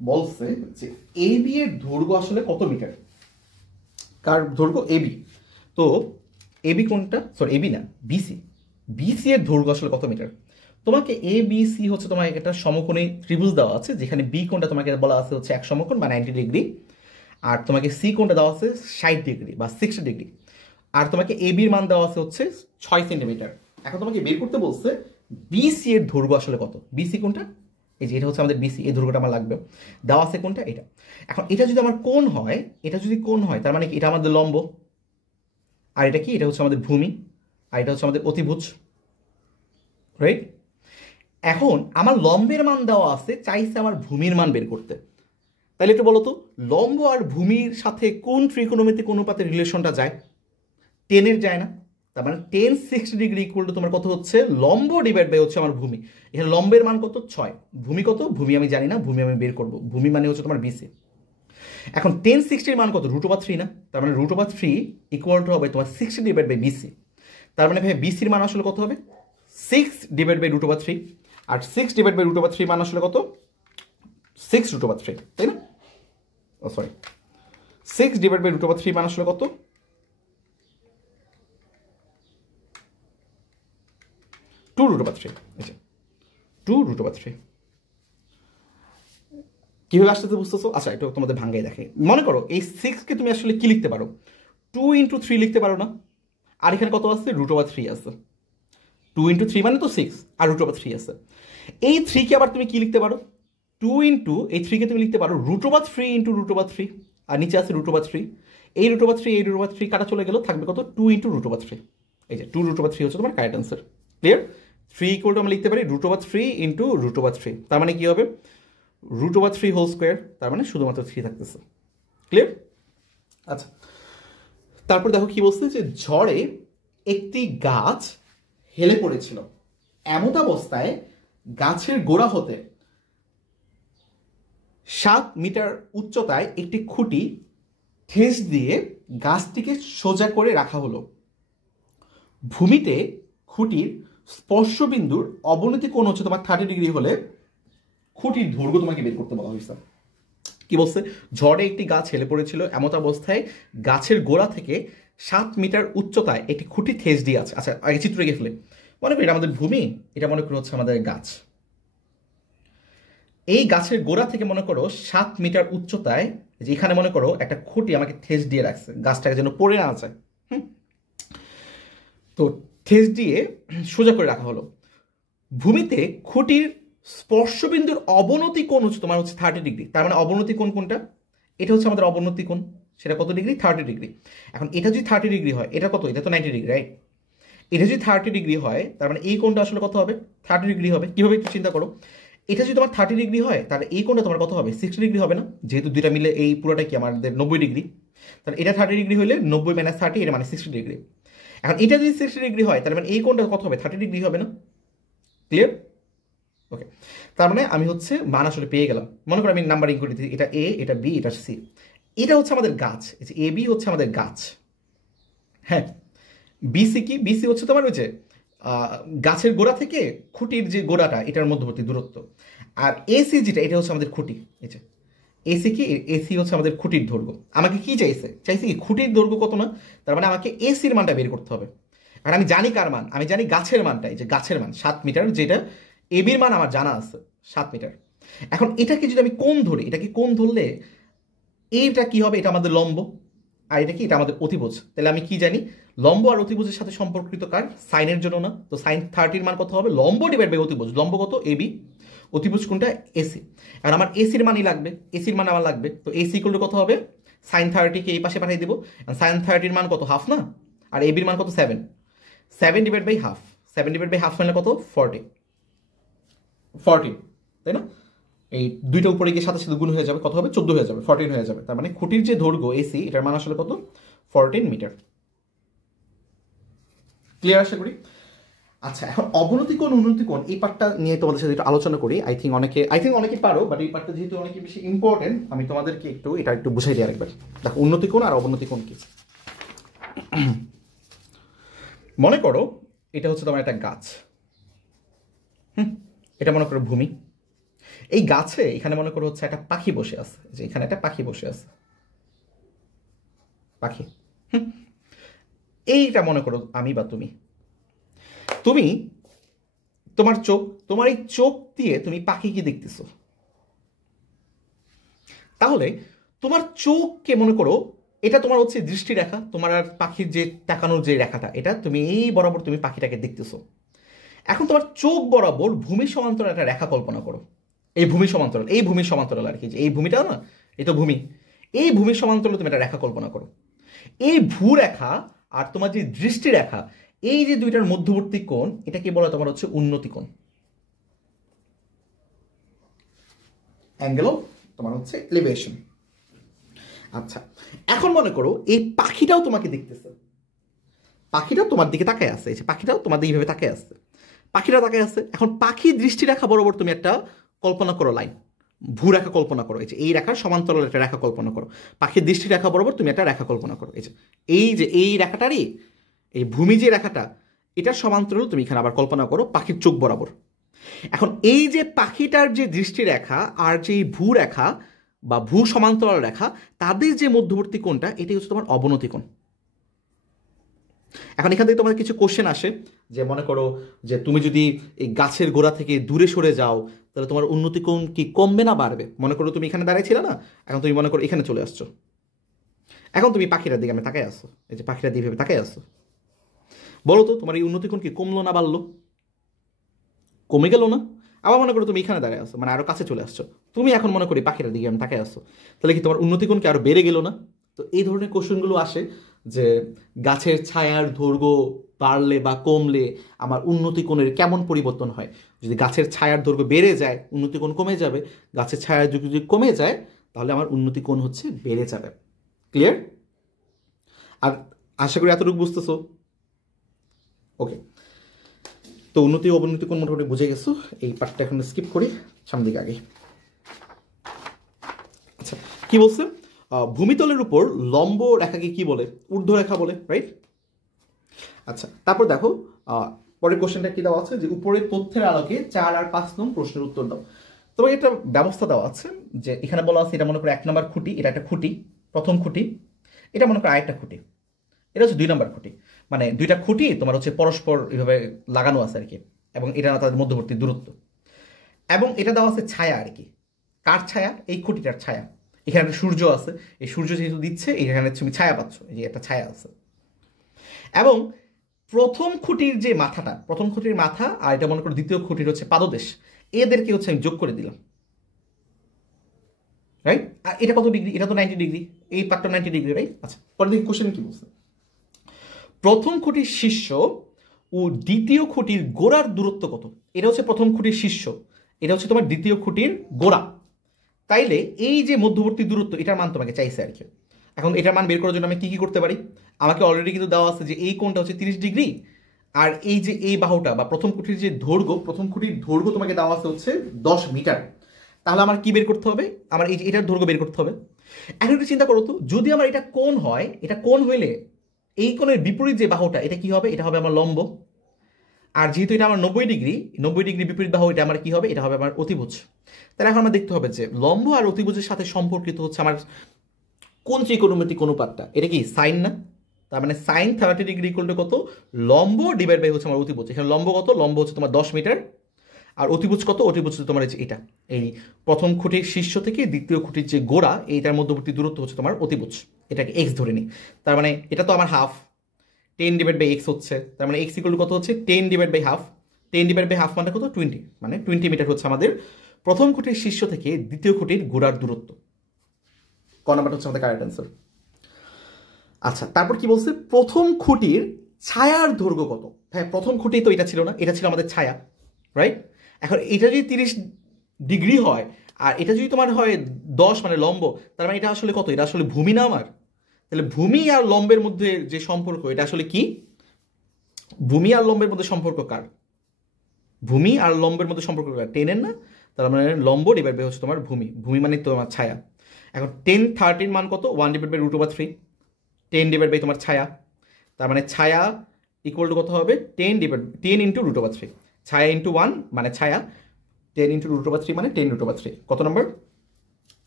বলছে যে এ বি এর দৈর্ঘ্য আসলে কত মিটার, কার দৈর্ঘ্য এ বি। তো এ বি কোনটা, সরি এ বি না, বিসি, বিসি এর দৈর্ঘ্য আসলে কত মিটার। তোমাকে এ বি সি হচ্ছে তোমার একটা সমকোণী ত্রিভুজ দেওয়া আছে, যেখানে বি কোণটা তোমাকে বলা আছে হচ্ছে এক সমকোণ বা 90 ডিগ্রি, আর তোমাকে সি কোণটা দেওয়া আছে 60 ডিগ্রি বা 60 ডিগ্রি, আর তোমাকে এ বির মান দেওয়া আছে হচ্ছে 6 সেন্টিমিটার। এখন তোমাকে বের করতে বলছে বিসি এর দৈর্ঘ্য আসলে কত। বিসি কোনটা, এই যে এটা হচ্ছে আমাদের বিসি, এই দৈর্ঘ্যটা আমার লাগবে, দেওয়া আছে কোনটা এটা। এখন এটা যদি আমার কোণ হয়, এটা যদি কোণ হয় তার মানে কি এটা আমাদের লম্ব, আর এটা কি, এটা হচ্ছে আমাদের ভূমি, আর এটা হচ্ছে আমাদের অতিভুজ, রাইট। এখন আমার লম্বের মান দেওয়া আছে, চাইছে আমার ভূমির মান বের করতে। তাহলে একটু বলো তো, লম্ব আর ভূমির সাথে কোন ত্রিকোণমিতিক অনুপাতের রিলেশনটা যায়? 10-এর যায় না। তার মানে 10 60 ডিগ্রি ইকুয়াল টু তোমার কত হচ্ছে, লম্ব ডিভাইড বাই হচ্ছে আমার ভূমি। এখানে লম্বের মান কত, 6। ভূমি কত, ভূমি আমি জানি না, ভূমি আমি বের করবো। ভূমি মানে হচ্ছে তোমার বিসি। এখন 1060-এর মান কত, √3 না। তার মানে √3 ইকুয়াল টু হবে তোমার 60 ডিভাইড বাই বিসি। তার মানে ভাই বিসির মান আসলে কত হবে, 6 ডিভাইড বাই √3। আর 6 ডিভাইড বাই √3 মান আসলে কত, 6√3, তাই না? ও সরি, 6 ডিভাইড বাই √3 মান আসলে কত, 2√3। এই যে 2√3 কিভাবে আসতে বুঝতেছো? আচ্ছা একটু তোমাদের ভাঙ্গাই দেখে। মনে করো এই 6কে তুমি আসলে কি লিখতে পারো, 2 × 3 লিখতে পারো না। আর এখানে কত আছে, √3 আছে। 2 × 3 মানে তো 6, আর √3 আছে। এই 3কে আবার তুমি কি লিখতে পারো, 2 এই 3কে তুমি লিখতে পারো √3 × √3, আর নিচে আছে √3। এই √3 এই √3 কাটা চলে গেল, থাকবে কত, 2 × √3। এই যে 2√3 হচ্ছে তোমার correct answer. Clear? 3 equal to আমরা লিখতে পারি √3 × √3। তার মানে কি হবে, √3 হোল স্কোয়ার, তার মানে শুধুমাত্র 3 থাকতেছে। ক্লিয়ার? আচ্ছা, তারপর দেখো কি বলছে, যে ঝড়ে একটি গাছ হেলে পড়েছিল, এমত অবস্থায় গাছের গোড়া হতে 7 মিটার উচ্চতায় একটি খুঁটি ঠেস দিয়ে গাছটিকে সোজা করে রাখা হলো। ভূমিতে খুঁটির স্পর্শবিন্দুর অবনতি কোণ হচ্ছে তোমার 30 ডিগ্রি হলে খুঁটির দৈর্ঘ্য তোমাকে বের করতে বলা হয়েছে। কি বলছে, ঝড়ে একটি গাছ হেলে পড়েছিল, এমত অবস্থায় গাছের গোড়া থেকে 7 মিটার উচ্চতায় একটি খুঁটি ঠেস দিয়ে আছে। আচ্ছা আগে চিত্র এঁকে ফেলে, মনে করি এটা আমাদের ভূমি, এটা মনে করি হচ্ছে আমাদের গাছ। এই গাছের গোড়া থেকে মনে করো 7 মিটার উচ্চতায়, যে এখানে মনে করো একটা খুঁটি আমাকে ঠেস দিয়ে রাখছে, গাছটাকে যেন পড়ে না যায়। তো ঠেস দিয়ে সোজা করে রাখা হলো। ভূমিতে খুঁটির স্পর্শবিন্দুর অবনতি কোণ হচ্ছে তোমার হচ্ছে 30 ডিগ্রি। তার মানে অবনতি কোণ কোনটা, এটা হচ্ছে আমাদের অবনতি কোণ, সেটা কত ডিগ্রি, 30 ডিগ্রি। এখন এটা যদি 30 ডিগ্রি হয়, এটা কত, এটা তো 90 ডিগ্রি, রাইট। এটা যদি 30 ডিগ্রি হয়, তার মানে এই কোণটা আসলে কত হবে, 30 ডিগ্রি হবে। কিভাবে একটু চিন্তা করো, এটা যদি তোমার 30 ডিগ্রি হয়, তাহলে এই কোণটা তোমার কত হবে, 60 ডিগ্রি হবে না, যেহেতু দুইটা মিলে এই পুরোটা কি আমাদের 90 ডিগ্রি। তাহলে এটা 30 ডিগ্রি হলে 90 - 30, এটা মানে 60 ডিগ্রি। এখন এটা যদি 60 ডিগ্রি হয়, তার মানে এই কোণটা কত হবে, 30 ডিগ্রি হবে না। ক্লিয়ার? ওকে, তার মানে আমি হচ্ছে মান আসলে পেয়ে গেলাম। মনে করো আমি নাম্বারিং করে দিচ্ছি, এটা এ, এটা বি, এটা সি। এটা হচ্ছে আমাদের গাছ, এ বি হচ্ছে আমাদের গাছ। হ্যাঁ, বিসি কি, বিসি হচ্ছে তোমার ওই যে গাছের গোড়া থেকে খুঁটির যে গোড়াটা, এটার মধ্যবর্তী দূরত্ব। আর এসি যেটা, এটা হচ্ছে আমাদের খুঁটি। এই যে এসি কি, এসি হচ্ছে আমাদের খুঁটির দৈর্ঘ্য। আমাকে কি চাইছে, চাইছে কি খুঁটির দৈর্ঘ্য কত না, তার মানে আমাকে এসির মানটা বের করতে হবে। আর আমি জানি কার মান, আমি জানি গাছের মানটাই, যে গাছের মান 7 মিটার, যেটা এবির মান আমার জানা আছে 7 মিটার। এখন এটাকে যদি আমি কোণ ধরি, এটাকে কোণ ধরলে এইটা কি হবে, এটা আমাদের লম্ব, আর এটা কি, এটা আমাদের অতিভুজ। তাহলে আমি কি জানি, লম্ব আর অতিভুজের সাথে সম্পর্কিত কার, সাইনের জন্য না। তো সাইন 30-র মান কত হবে, লম্ব ডিভাইড বাই অতিভুজ। লম্ব কত, এবি, অতিভুজ কোনটা, এসি। আর আমার এসির মানই লাগবে, এসির মান আমার লাগবে। তো এসি ইকুয়াল টু কত হবে, সাইন 30-কে এই পাশে পাঠিয়ে দেবো। সাইন 30-র মান কত, হাফ না, আর এবির মান কত, 7। 7 divide by half, 7 divide by half মানে কত, 40, তাই না? এই দুইটা উপরে গিয়ে সাথে সাথে গুণ হয়ে যাবে, কত হবে, 14 হয়ে যাবে, 14 হয়ে যাবে। তার মানে খুঁটির যে দৈর্ঘ্য এসি, এটার মান আসলে কত, 14 মিটার। ক্লিয়ার আশা করি। আচ্ছা, এখন অবনতি কোণ উন্নতি কোণ, এই পার্টটা নিয়ে তোমাদের সাথে একটু আলোচনা করি। আই থিঙ্ক অনেকে পারো, বাট এই পার্টটা যেহেতু অনেক বেশি ইম্পর্টেন্ট, আমি তোমাদেরকে এটা একটু বুঝাই দিই আরেকবার। দেখো উন্নতি কোণ আর অবনতি কোণ কি। মনে করো এটা হচ্ছে তোমার একটা গাছ, এটা মনে করো ভূমি। এই গাছে এখানে মনে করো হচ্ছে একটা পাখি বসে আছে, যে এখানে একটা পাখি বসে আছে, পাখি। এইটা মনে করো আমি বা তুমি, তুমি তোমার চোখ, তোমার এই চোখ দিয়ে তুমি পাখিকে দেখতেছো। তাহলে তোমার চোখকে মনে করো এটা তোমার হচ্ছে দৃষ্টিরেখা, তোমার আর পাখির যে তাকানোর যে রেখাটা, এটা তুমি এই বরাবর তুমি পাখিটাকে দেখতেছো। এখন তোমার চোখ বরাবর ভূমি সমান্তরাল একটা রেখা কল্পনা করো। এই ভূমি সমান্তরাল আর কি, যে এই ভূমিটা না, এই তো ভূমি, এই ভূমি সমান্তরাল তুমি একটা রেখা কল্পনা করো। এই ভূরেখা আর তোমার যে দৃষ্টিরেখা, এই যে দুইটার মধ্যবর্তী কোণ, এটাকে বলা তোমার হচ্ছে উন্নতি কোণ, অ্যাঙ্গেল অফ তোমার হচ্ছে এলিভেশন। আচ্ছা, এখন মনে করো এই পাখিটাও তোমাকে দেখতেছে, পাখিটাও তোমার দিকে তাকায় আছে, এই যে পাখিটাও তোমার দিকে এইভাবে তাকায় আছে, পাখিটা তাকায় আছে। এখন পাখির দৃষ্টিরেখা বরাবর তুমি একটা কল্পনা করো লাইন, ভূরেখা কল্পনা করো, এই যে এই রেখার সমান্তরাল একটা রেখা কল্পনা করো, পাখির দৃষ্টিরেখা বরাবর তুমি একটা রেখা কল্পনা করো। এই যে এই রেখাটারই, এই ভূমি যে রেখাটা, এটার সমান্তরাল তুমি এখানে আবার কল্পনা করো পাখির চোখ বরাবর। এখন এই যে পাখিটার যে দৃষ্টিরেখা আর যে ভূরেখা বা ভূ সমান্তরাল রেখা, তাদের যে মধ্যবর্তী কোণটা, এটাই হচ্ছে তোমার অবনতি কোণ। এখন এখান থেকে তোমাদের কিছু কোশ্চেন আসে, যে মনে করো যে তুমি যদি এই গাছের গোড়া থেকে দূরে সরে যাও, তাহলে তোমার উন্নতি কোণ কি কমবে না বাড়বে? মনে করো তুমি এখানে দাঁড়াইছিলে না, এখন তুমি মনে করো এখানে চলে আসছো, এখন তুমি পাখিটার দিকে আমি তাকাই আসছো, এই যে পাখিটার দিকে তাকাই আসছো, বলো তো তোমার এই উন্নতি কোণ কি কমলো না বাড়লো? কমে গেল না? আবার মনে করো তুমি এখানে দাঁড়ায় আসছো, মানে আরো কাছে চলে আসছো, তুমি এখন মনে করি পাখিটার দিকে আমি তাকাই আসছো, তাহলে কি তোমার উন্নতি কোণ কি আরো বেড়ে গেল না? তো এই ধরনের কোশ্চেনগুলো আসে, যে গাছের ছায়ার দৈর্ঘ্য বাড়লে বা কমলে আমার উন্নতি কোণের কেমন পরিবর্তন হয়। যদি গাছের ছায়ার দৈর্ঘ্য বেড়ে যায়, উন্নতি কোণ কমে যাবে। গাছের ছায়ার যদি কমে যায়, তাহলে আমার উন্নতি কোণ হচ্ছে বেড়ে যাবে। ক্লিয়ার? আর আশা করি এতটুকু বুঝতেছো। ওকে, তো উন্নতি ও অবনতি কোণ মোটামুটি বুঝে গেছো, এই পার্টটা এখন স্কিপ করি, সামনের দিকে আগে। আচ্ছা, কি বলছে? ভূমিতলের উপর লম্ব রেখাকে কি বলে? ঊর্ধ্বরেখা বলে, রাইট? আচ্ছা, তারপর দেখো পরের কোশ্চেনটা কি দেওয়া আছে, যে উপরের তথ্যের আলোকে 4 আর 5 নং প্রশ্নের উত্তর দাও। তবে এটা ব্যবস্থা দেওয়া আছে, যে এখানে বলা আছে এটা মনে করো 1 নম্বর খুঁটি, এটা একটা খুঁটি, প্রথম খুঁটি, এটা মনে করো আরেকটা খুঁটি, এটা হচ্ছে 2 নম্বর খুঁটি, মানে দুইটা খুঁটি তোমার হচ্ছে পরস্পর এইভাবে লাগানো আছে আর কি, এবং এটা তাদের মধ্যবর্তী দূরত্ব। এবং এটা দেওয়া আছে ছায়া আর কি, কার ছায়া? এই খুঁটিটার ছায়া। এখানে একটা সূর্য আছে, এই সূর্য যেহেতু দিচ্ছে, এখানে তুমি ছায়া পাচ্ছ, এই যে একটা ছায়া আছে। এবং প্রথম খুঁটির যে মাথাটা, প্রথম খুঁটির মাথা আর এটা মনে করো দ্বিতীয় খুঁটির হচ্ছে পাদদেশ, এদেরকে হচ্ছে আমি যোগ করে দিলাম, রাইট? আর এটা কত ডিগ্রি? এটা তো 90 ডিগ্রি, এই পার্টটা 90 ডিগ্রি, রাইট? আচ্ছা, পরে দেখি কোশ্চেন কি বলছে। প্রথম খুঁটির শীর্ষ ও দ্বিতীয় খুঁটির গোড়ার দূরত্ব কত? এটা হচ্ছে প্রথম খুঁটির শীর্ষ, এটা হচ্ছে তোমার দ্বিতীয় খুঁটির গোড়া। তাইলে এই যে মধ্যবর্তী দূরত্ব, এটার মান তোমাকে চাইছে আর কি। এখন এটার মান বের করার জন্য আমি কি কি করতে পারি? আমাকে অলরেডি কিন্তু দেওয়া আছে যে এই কোণটা হচ্ছে 30 ডিগ্রি, আর এই যে এই বাহুটা বা প্রথম খুঁটির যে দৈর্ঘ্য, প্রথম খুঁটির দৈর্ঘ্য তোমাকে দেওয়া আছে হচ্ছে 10 মিটার। তাহলে আমার কি বের করতে হবে? আমার এই যে এটার দৈর্ঘ্য বের করতে হবে। এখন একটু চিন্তা করো তো, যদি আমার এটা কোণ হয়, এটা কোণ হইলে এই কোণের বিপরীত যে বাহুটা, এটা কি হবে? এটা হবে আমার লম্ব। আর যেহেতু এটা আমার 90 ডিগ্রি, 90 ডিগ্রি বিপরীত বাহু, এটা আমার কি হবে? এটা হবে আমার অতিভুজ। তাহলে এখন আমার দেখতে হবে যে লম্ব আর অতিভুজের সাথে সম্পর্কিত হচ্ছে আমার কোন ত্রিকোণমিতিক অনুপাতটা, এটা কি সাইন না? তার মানে সাইন 30 ডিগ্রি ইকুয়াল টু কত? লম্ব ডিভাইড বাই হচ্ছে আমার অতিভুজ। এখানে লম্ব কত? লম্ব হচ্ছে তোমার 10 মিটার, আর অতিভুজ কত? অতিভুজ হচ্ছে তোমার এটা, এই প্রথম খুঁটির শীর্ষ থেকে দ্বিতীয় খুঁটির যে গোড়া, এইটার মধ্যবর্তী দূরত্ব হচ্ছে তোমার অতিভুজ। এটাকে এক্স ধরে নিই। তার মানে এটা তো আমার হাফ, 10 ডিভাইড বাই এক্স হচ্ছে, তার মানে এক্স ইকুয়াল টু কত হচ্ছে? 10 divide by half. 10 divide by half মানে কত? 20, মানে 20 মিটার হচ্ছে আমাদের প্রথম খুঁটির শীর্ষ থেকে দ্বিতীয় খুঁটির গোড়ার দূরত্ব। ক নাম্বারটা হচ্ছে আমাদের কারেক্ট অ্যান্সার। আচ্ছা, তারপর কি বলছে? প্রথম খুঁটির ছায়ার দৈর্ঘ্য কত? হ্যাঁ, প্রথম খুঁটি তো এটা ছিল না, এটা ছিল আমাদের ছায়া, রাইট? এখন এটা যদি 30 ডিগ্রি হয়, আর এটা যদি তোমার হয় 10, মানে লম্ব, তার মানে এটা আসলে কত? এটা আসলে ভূমি না আমার? তাহলে ভূমি আর লম্বের মধ্যে যে সম্পর্ক, এটা আসলে কি? ভূমি আর লম্বের মধ্যে সম্পর্ক কার? ভূমি আর লম্বের মধ্যে সম্পর্ক কার? টেনের না? তার মানে লম্ব ডিভাইড বাই হচ্ছে তোমার ভূমি, ভূমি মানে তোমার ছায়া। এখন 10 30 মান কত? 1 ডিভাইড বাই √3, 10 ডিভাইড বাই তোমার ছায়া, তার মানে ছায়া ইকুয়াল টু কত হবে? 10 ইন্টু √3, ছায়া ইন্টু 1 মানে ছায়া, 10 ইন্টু রুট ওভার 3 মানে 10 রুট ওভার 3। কত নম্বর?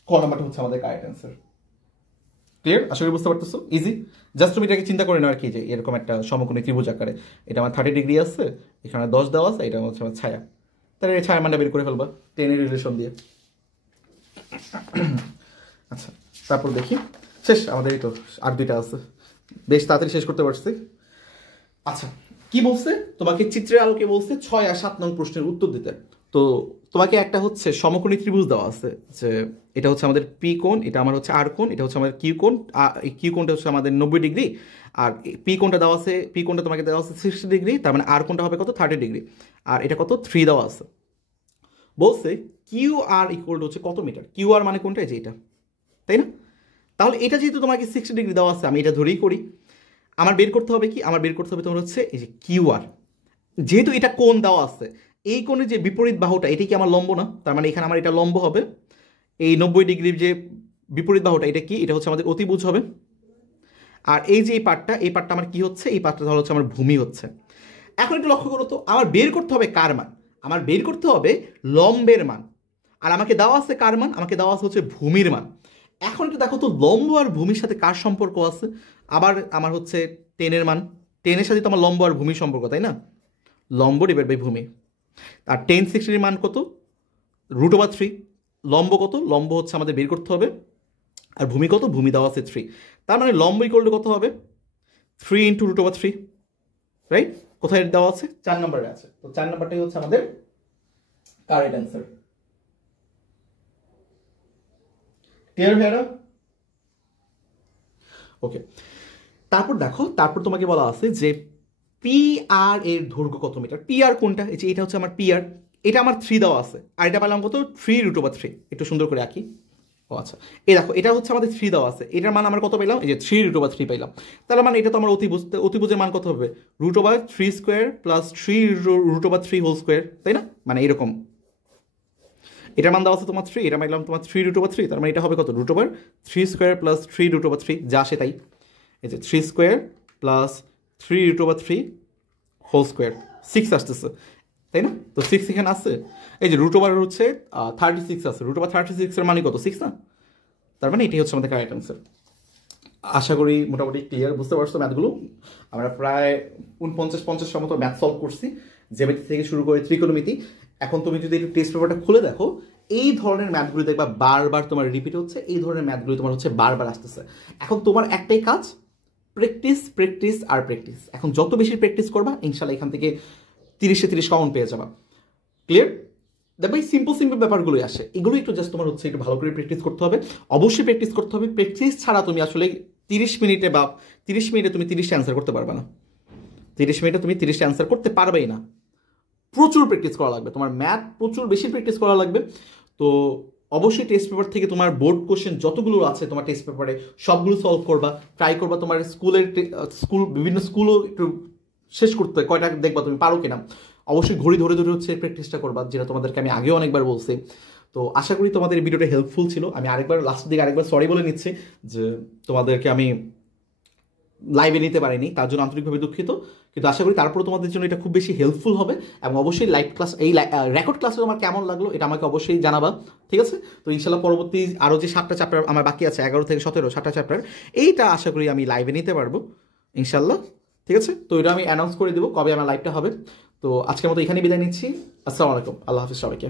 ক নাম্বারটা হচ্ছে আমাদের কারেক্ট অ্যান্সার। ক্লিয়ার? আশা করি বুঝতে পারতেছো। ইজি। জাস্ট তুমি এটাকে চিন্তা করে নাও আর কি, যে এরকম একটা সমকোণী ত্রিভুজ আকারে এটা আমার 30 ডিগ্রি আছে, এখানে 10 দেওয়া আছে, এটা হচ্ছে আমার ছায়া। তাহলে এই ছায়া মানটা বের করে ফেলবা 10 এর রিলেশন দিয়ে। আচ্ছা, তারপর দেখি। শেষ আমাদের, এই তো আর দুইটা আছে, বেশ তাড়াতাড়ি শেষ করতে পারছি। আচ্ছা, কি বলছে তোমাকে? চিত্রের আলোকে বলছে 6 আর 7 নং প্রশ্নের উত্তর দিতে। তো তোমাকে একটা হচ্ছে সমকোণী ত্রিভুজ দেওয়া আছে, যে এটা হচ্ছে আমাদের পি কোণ, এটা আমার হচ্ছে আর কোণ, এটা হচ্ছে আমাদের কিউ কোণ। এই কিউ কোণটা হচ্ছে আমাদের 90 ডিগ্রি, আর পি কোণটা দেওয়া আছে, পি কোণটা তোমাকে দেওয়া আছে 60 ডিগ্রি, তার মানে আর কোণটা হবে কত? 30 ডিগ্রি। আর এটা কত? 3 দেওয়া আছে। বলছে কিউ আর ইকুয়াল টু হচ্ছে কত মিটার? কিউ আর মানে কোনটা? যে এটা, তাই না? তাহলে এটা যেহেতু তোমাকে 60 ডিগ্রি দেওয়া আছে, আমি এটা ধরেই করি। আমার বের করতে হবে কি? আমার বের করতে হবে তোমার হচ্ছে এই যে কিউ আর। যেহেতু এটা কোণ দেওয়া আছে, এই কোণের যে বিপরীত বাহুটা, এটি কি আমার লম্ব না? তার মানে এখানে আমার এটা লম্ব হবে। এই 90 ডিগ্রির যে বিপরীত বাহুটা, এটা কি? এটা হচ্ছে আমাদের অতিভুজ হবে। আর এই যে এই পার্টটা, এই পার্টটা আমার কি হচ্ছে? এই পার্টটা তাহলে হচ্ছে আমার ভূমি হচ্ছে। এখন একটু লক্ষ্য করো তো, আমার বের করতে হবে কার মান? আমার বের করতে হবে লম্বের মান। আর আমাকে দেওয়া আছে কার মান? আমাকে দেওয়া আছে হচ্ছে ভূমির মান। এখন একটু দেখো তো, লম্ব আর ভূমির সাথে কার সম্পর্ক আছে? আবার আমার হচ্ছে 10 মান। 10 সাথে তো আমার লম্ব আর ভূমির সম্পর্ক, তাই না? লম্ব ডিভাইড বাই ভূমি। আর 1060 মান কত? Root over 3। লম্ব কত? লম্ব হচ্ছে আমাদের বের করতে হবে। আর ভূমি কত? ভূমি দেওয়া আছে 3। তার মানে লম্ব ইকুয়াল টু কত হবে? 3 ইন্টু রুট ওভার 3, রাইট? কোথায় দেওয়া আছে? 4 নম্বরে আছে। তো 4 নম্বরটাই হচ্ছে আমাদের কারেক্ট অ্যান্সার। ক্লিয়ার ভাইরা? ওকে, তারপর দেখো, তারপর তোমাকে বলা আছে যে পি আর এর দৈর্ঘ্য কত মিটার? পি আর কোনটা? এই যে এটা হচ্ছে আমার পি আর, এটা আমার 3 দেওয়া আছে, আর এটা পেলাম কত? 3 রুট ওভার 3। একটু সুন্দর করে আঁকি। ও আচ্ছা, এই দেখো, এটা হচ্ছে আমাদের 3 দেওয়া আছে, এটার মান আমার কত পেলাম? এই যে 3 রুট ওভার 3 পেলাম। তাহলে মানে এটা তো আমার অতিভুজ, অতিভুজের মান কত হবে? Root over 3 square plus 3 root over 3 whole square, তাই না? মানে এরকম। এটার মান দেওয়া আছে তোমার 3, এটা মানলাম তোমার 3 রুট ওভার 3, তার মানে এটা হবে কত? Root over 3 square plus 3 root over 3, যা আসে তাই। এই যে 3 square plus 3 root over 3 whole square, 6 আসতেছে, তাই না? তো 6 এখানে আছে। এই যে রুট ওভার হচ্ছে 36 আছে, রুট ওভার 36 এর মানে কত? 6 না? তার মানে এটাই হচ্ছে আমাদের কারেক্ট অ্যান্সার। আশা করি মোটামুটি ক্লিয়ার, বুঝতে পারছো ম্যাথগুলো। আমরা প্রায় 49-50 মতো ম্যাথ সলভ করছি, জ্যামিতি থেকে শুরু করে ত্রিকোণমিতি। এখন তুমি যদি একটু টেস্ট পেপারটা খুলে দেখো, এই ধরনের ম্যাথগুলো দেখবা বারবার তোমার রিপিট হচ্ছে, এই ধরনের ম্যাথগুলো তোমার হচ্ছে বারবার আসতেছে। এখন তোমার একটাই কাজ, প্র্যাকটিস, প্র্যাকটিস আর প্র্যাকটিস। এখন যত বেশি প্র্যাকটিস করবা, ইনশাল্লাহ এখান থেকে 30-এ 30 কমন পেয়ে যাবা। ক্লিয়ার? দেখবে সিম্পল সিম্পল ব্যাপারগুলোই আসে, এগুলো একটু জাস্ট তোমার হচ্ছে একটু ভালো করে প্র্যাকটিস করতে হবে। অবশ্যই প্র্যাকটিস করতে হবে। প্র্যাকটিস ছাড়া তুমি আসলে 30 মিনিটে বা 30 মিনিটে তুমি 30টা অ্যান্সার করতে পারবে না। 30 মিনিটে তুমি 30টা অ্যান্সার করতে পারবেই না। প্রচুর প্র্যাকটিস করা লাগবে, তোমার ম্যাথ প্রচুর বেশি প্র্যাকটিস করা লাগবে। তো অবশ্যই টেস্ট পেপার থেকে তোমার বোর্ড কোশ্চেন যতগুলো আছে তোমার টেস্ট পেপারে, সবগুলো সলভ করবা, ট্রাই করবা। তোমার বিভিন্ন স্কুলও একটু শেষ করতে, কয়টা দেখবা তুমি পারো কিনা। অবশ্যই ঘড়ি ধরে ধরে হচ্ছে প্র্যাকটিসটা করবা, যেটা তোমাদেরকে আমি আগেও অনেকবার বলছি। তো আশা করি তোমাদের এই ভিডিওটা হেল্পফুল ছিল। আমি আরেকবার লাস্টের দিকে আরেকবার সরি বলে নিচ্ছি যে তোমাদেরকে আমি লাইভে নিতে পারিনি, তার জন্য আন্তরিকভাবে দুঃখিত। কিন্তু আশা করি তারপরে তোমাদের জন্য এটা খুব বেশি হেল্পফুল হবে। এবং অবশ্যই লাইভ ক্লাস, এই রেকর্ড ক্লাসে তোমার কেমন লাগলো এটা আমাকে অবশ্যই জানাবা, ঠিক আছে? তো ইনশাল্লাহ পরবর্তী আরও যে 7টা চ্যাপ্টার আমার বাকি আছে, 11 থেকে 17, 7টা চ্যাপ্টার, এইটা আশা করি আমি লাইভে নিতে পারবো ইনশাল্লাহ, ঠিক আছে? তো এটা আমি অ্যানাউন্স করে দেবো কবে আমার লাইভটা হবে। তো আজকের মতো এখানে বিদায় নিচ্ছি। আসসালামু আলাইকুম, আল্লাহ হাফিজ সবাইকে।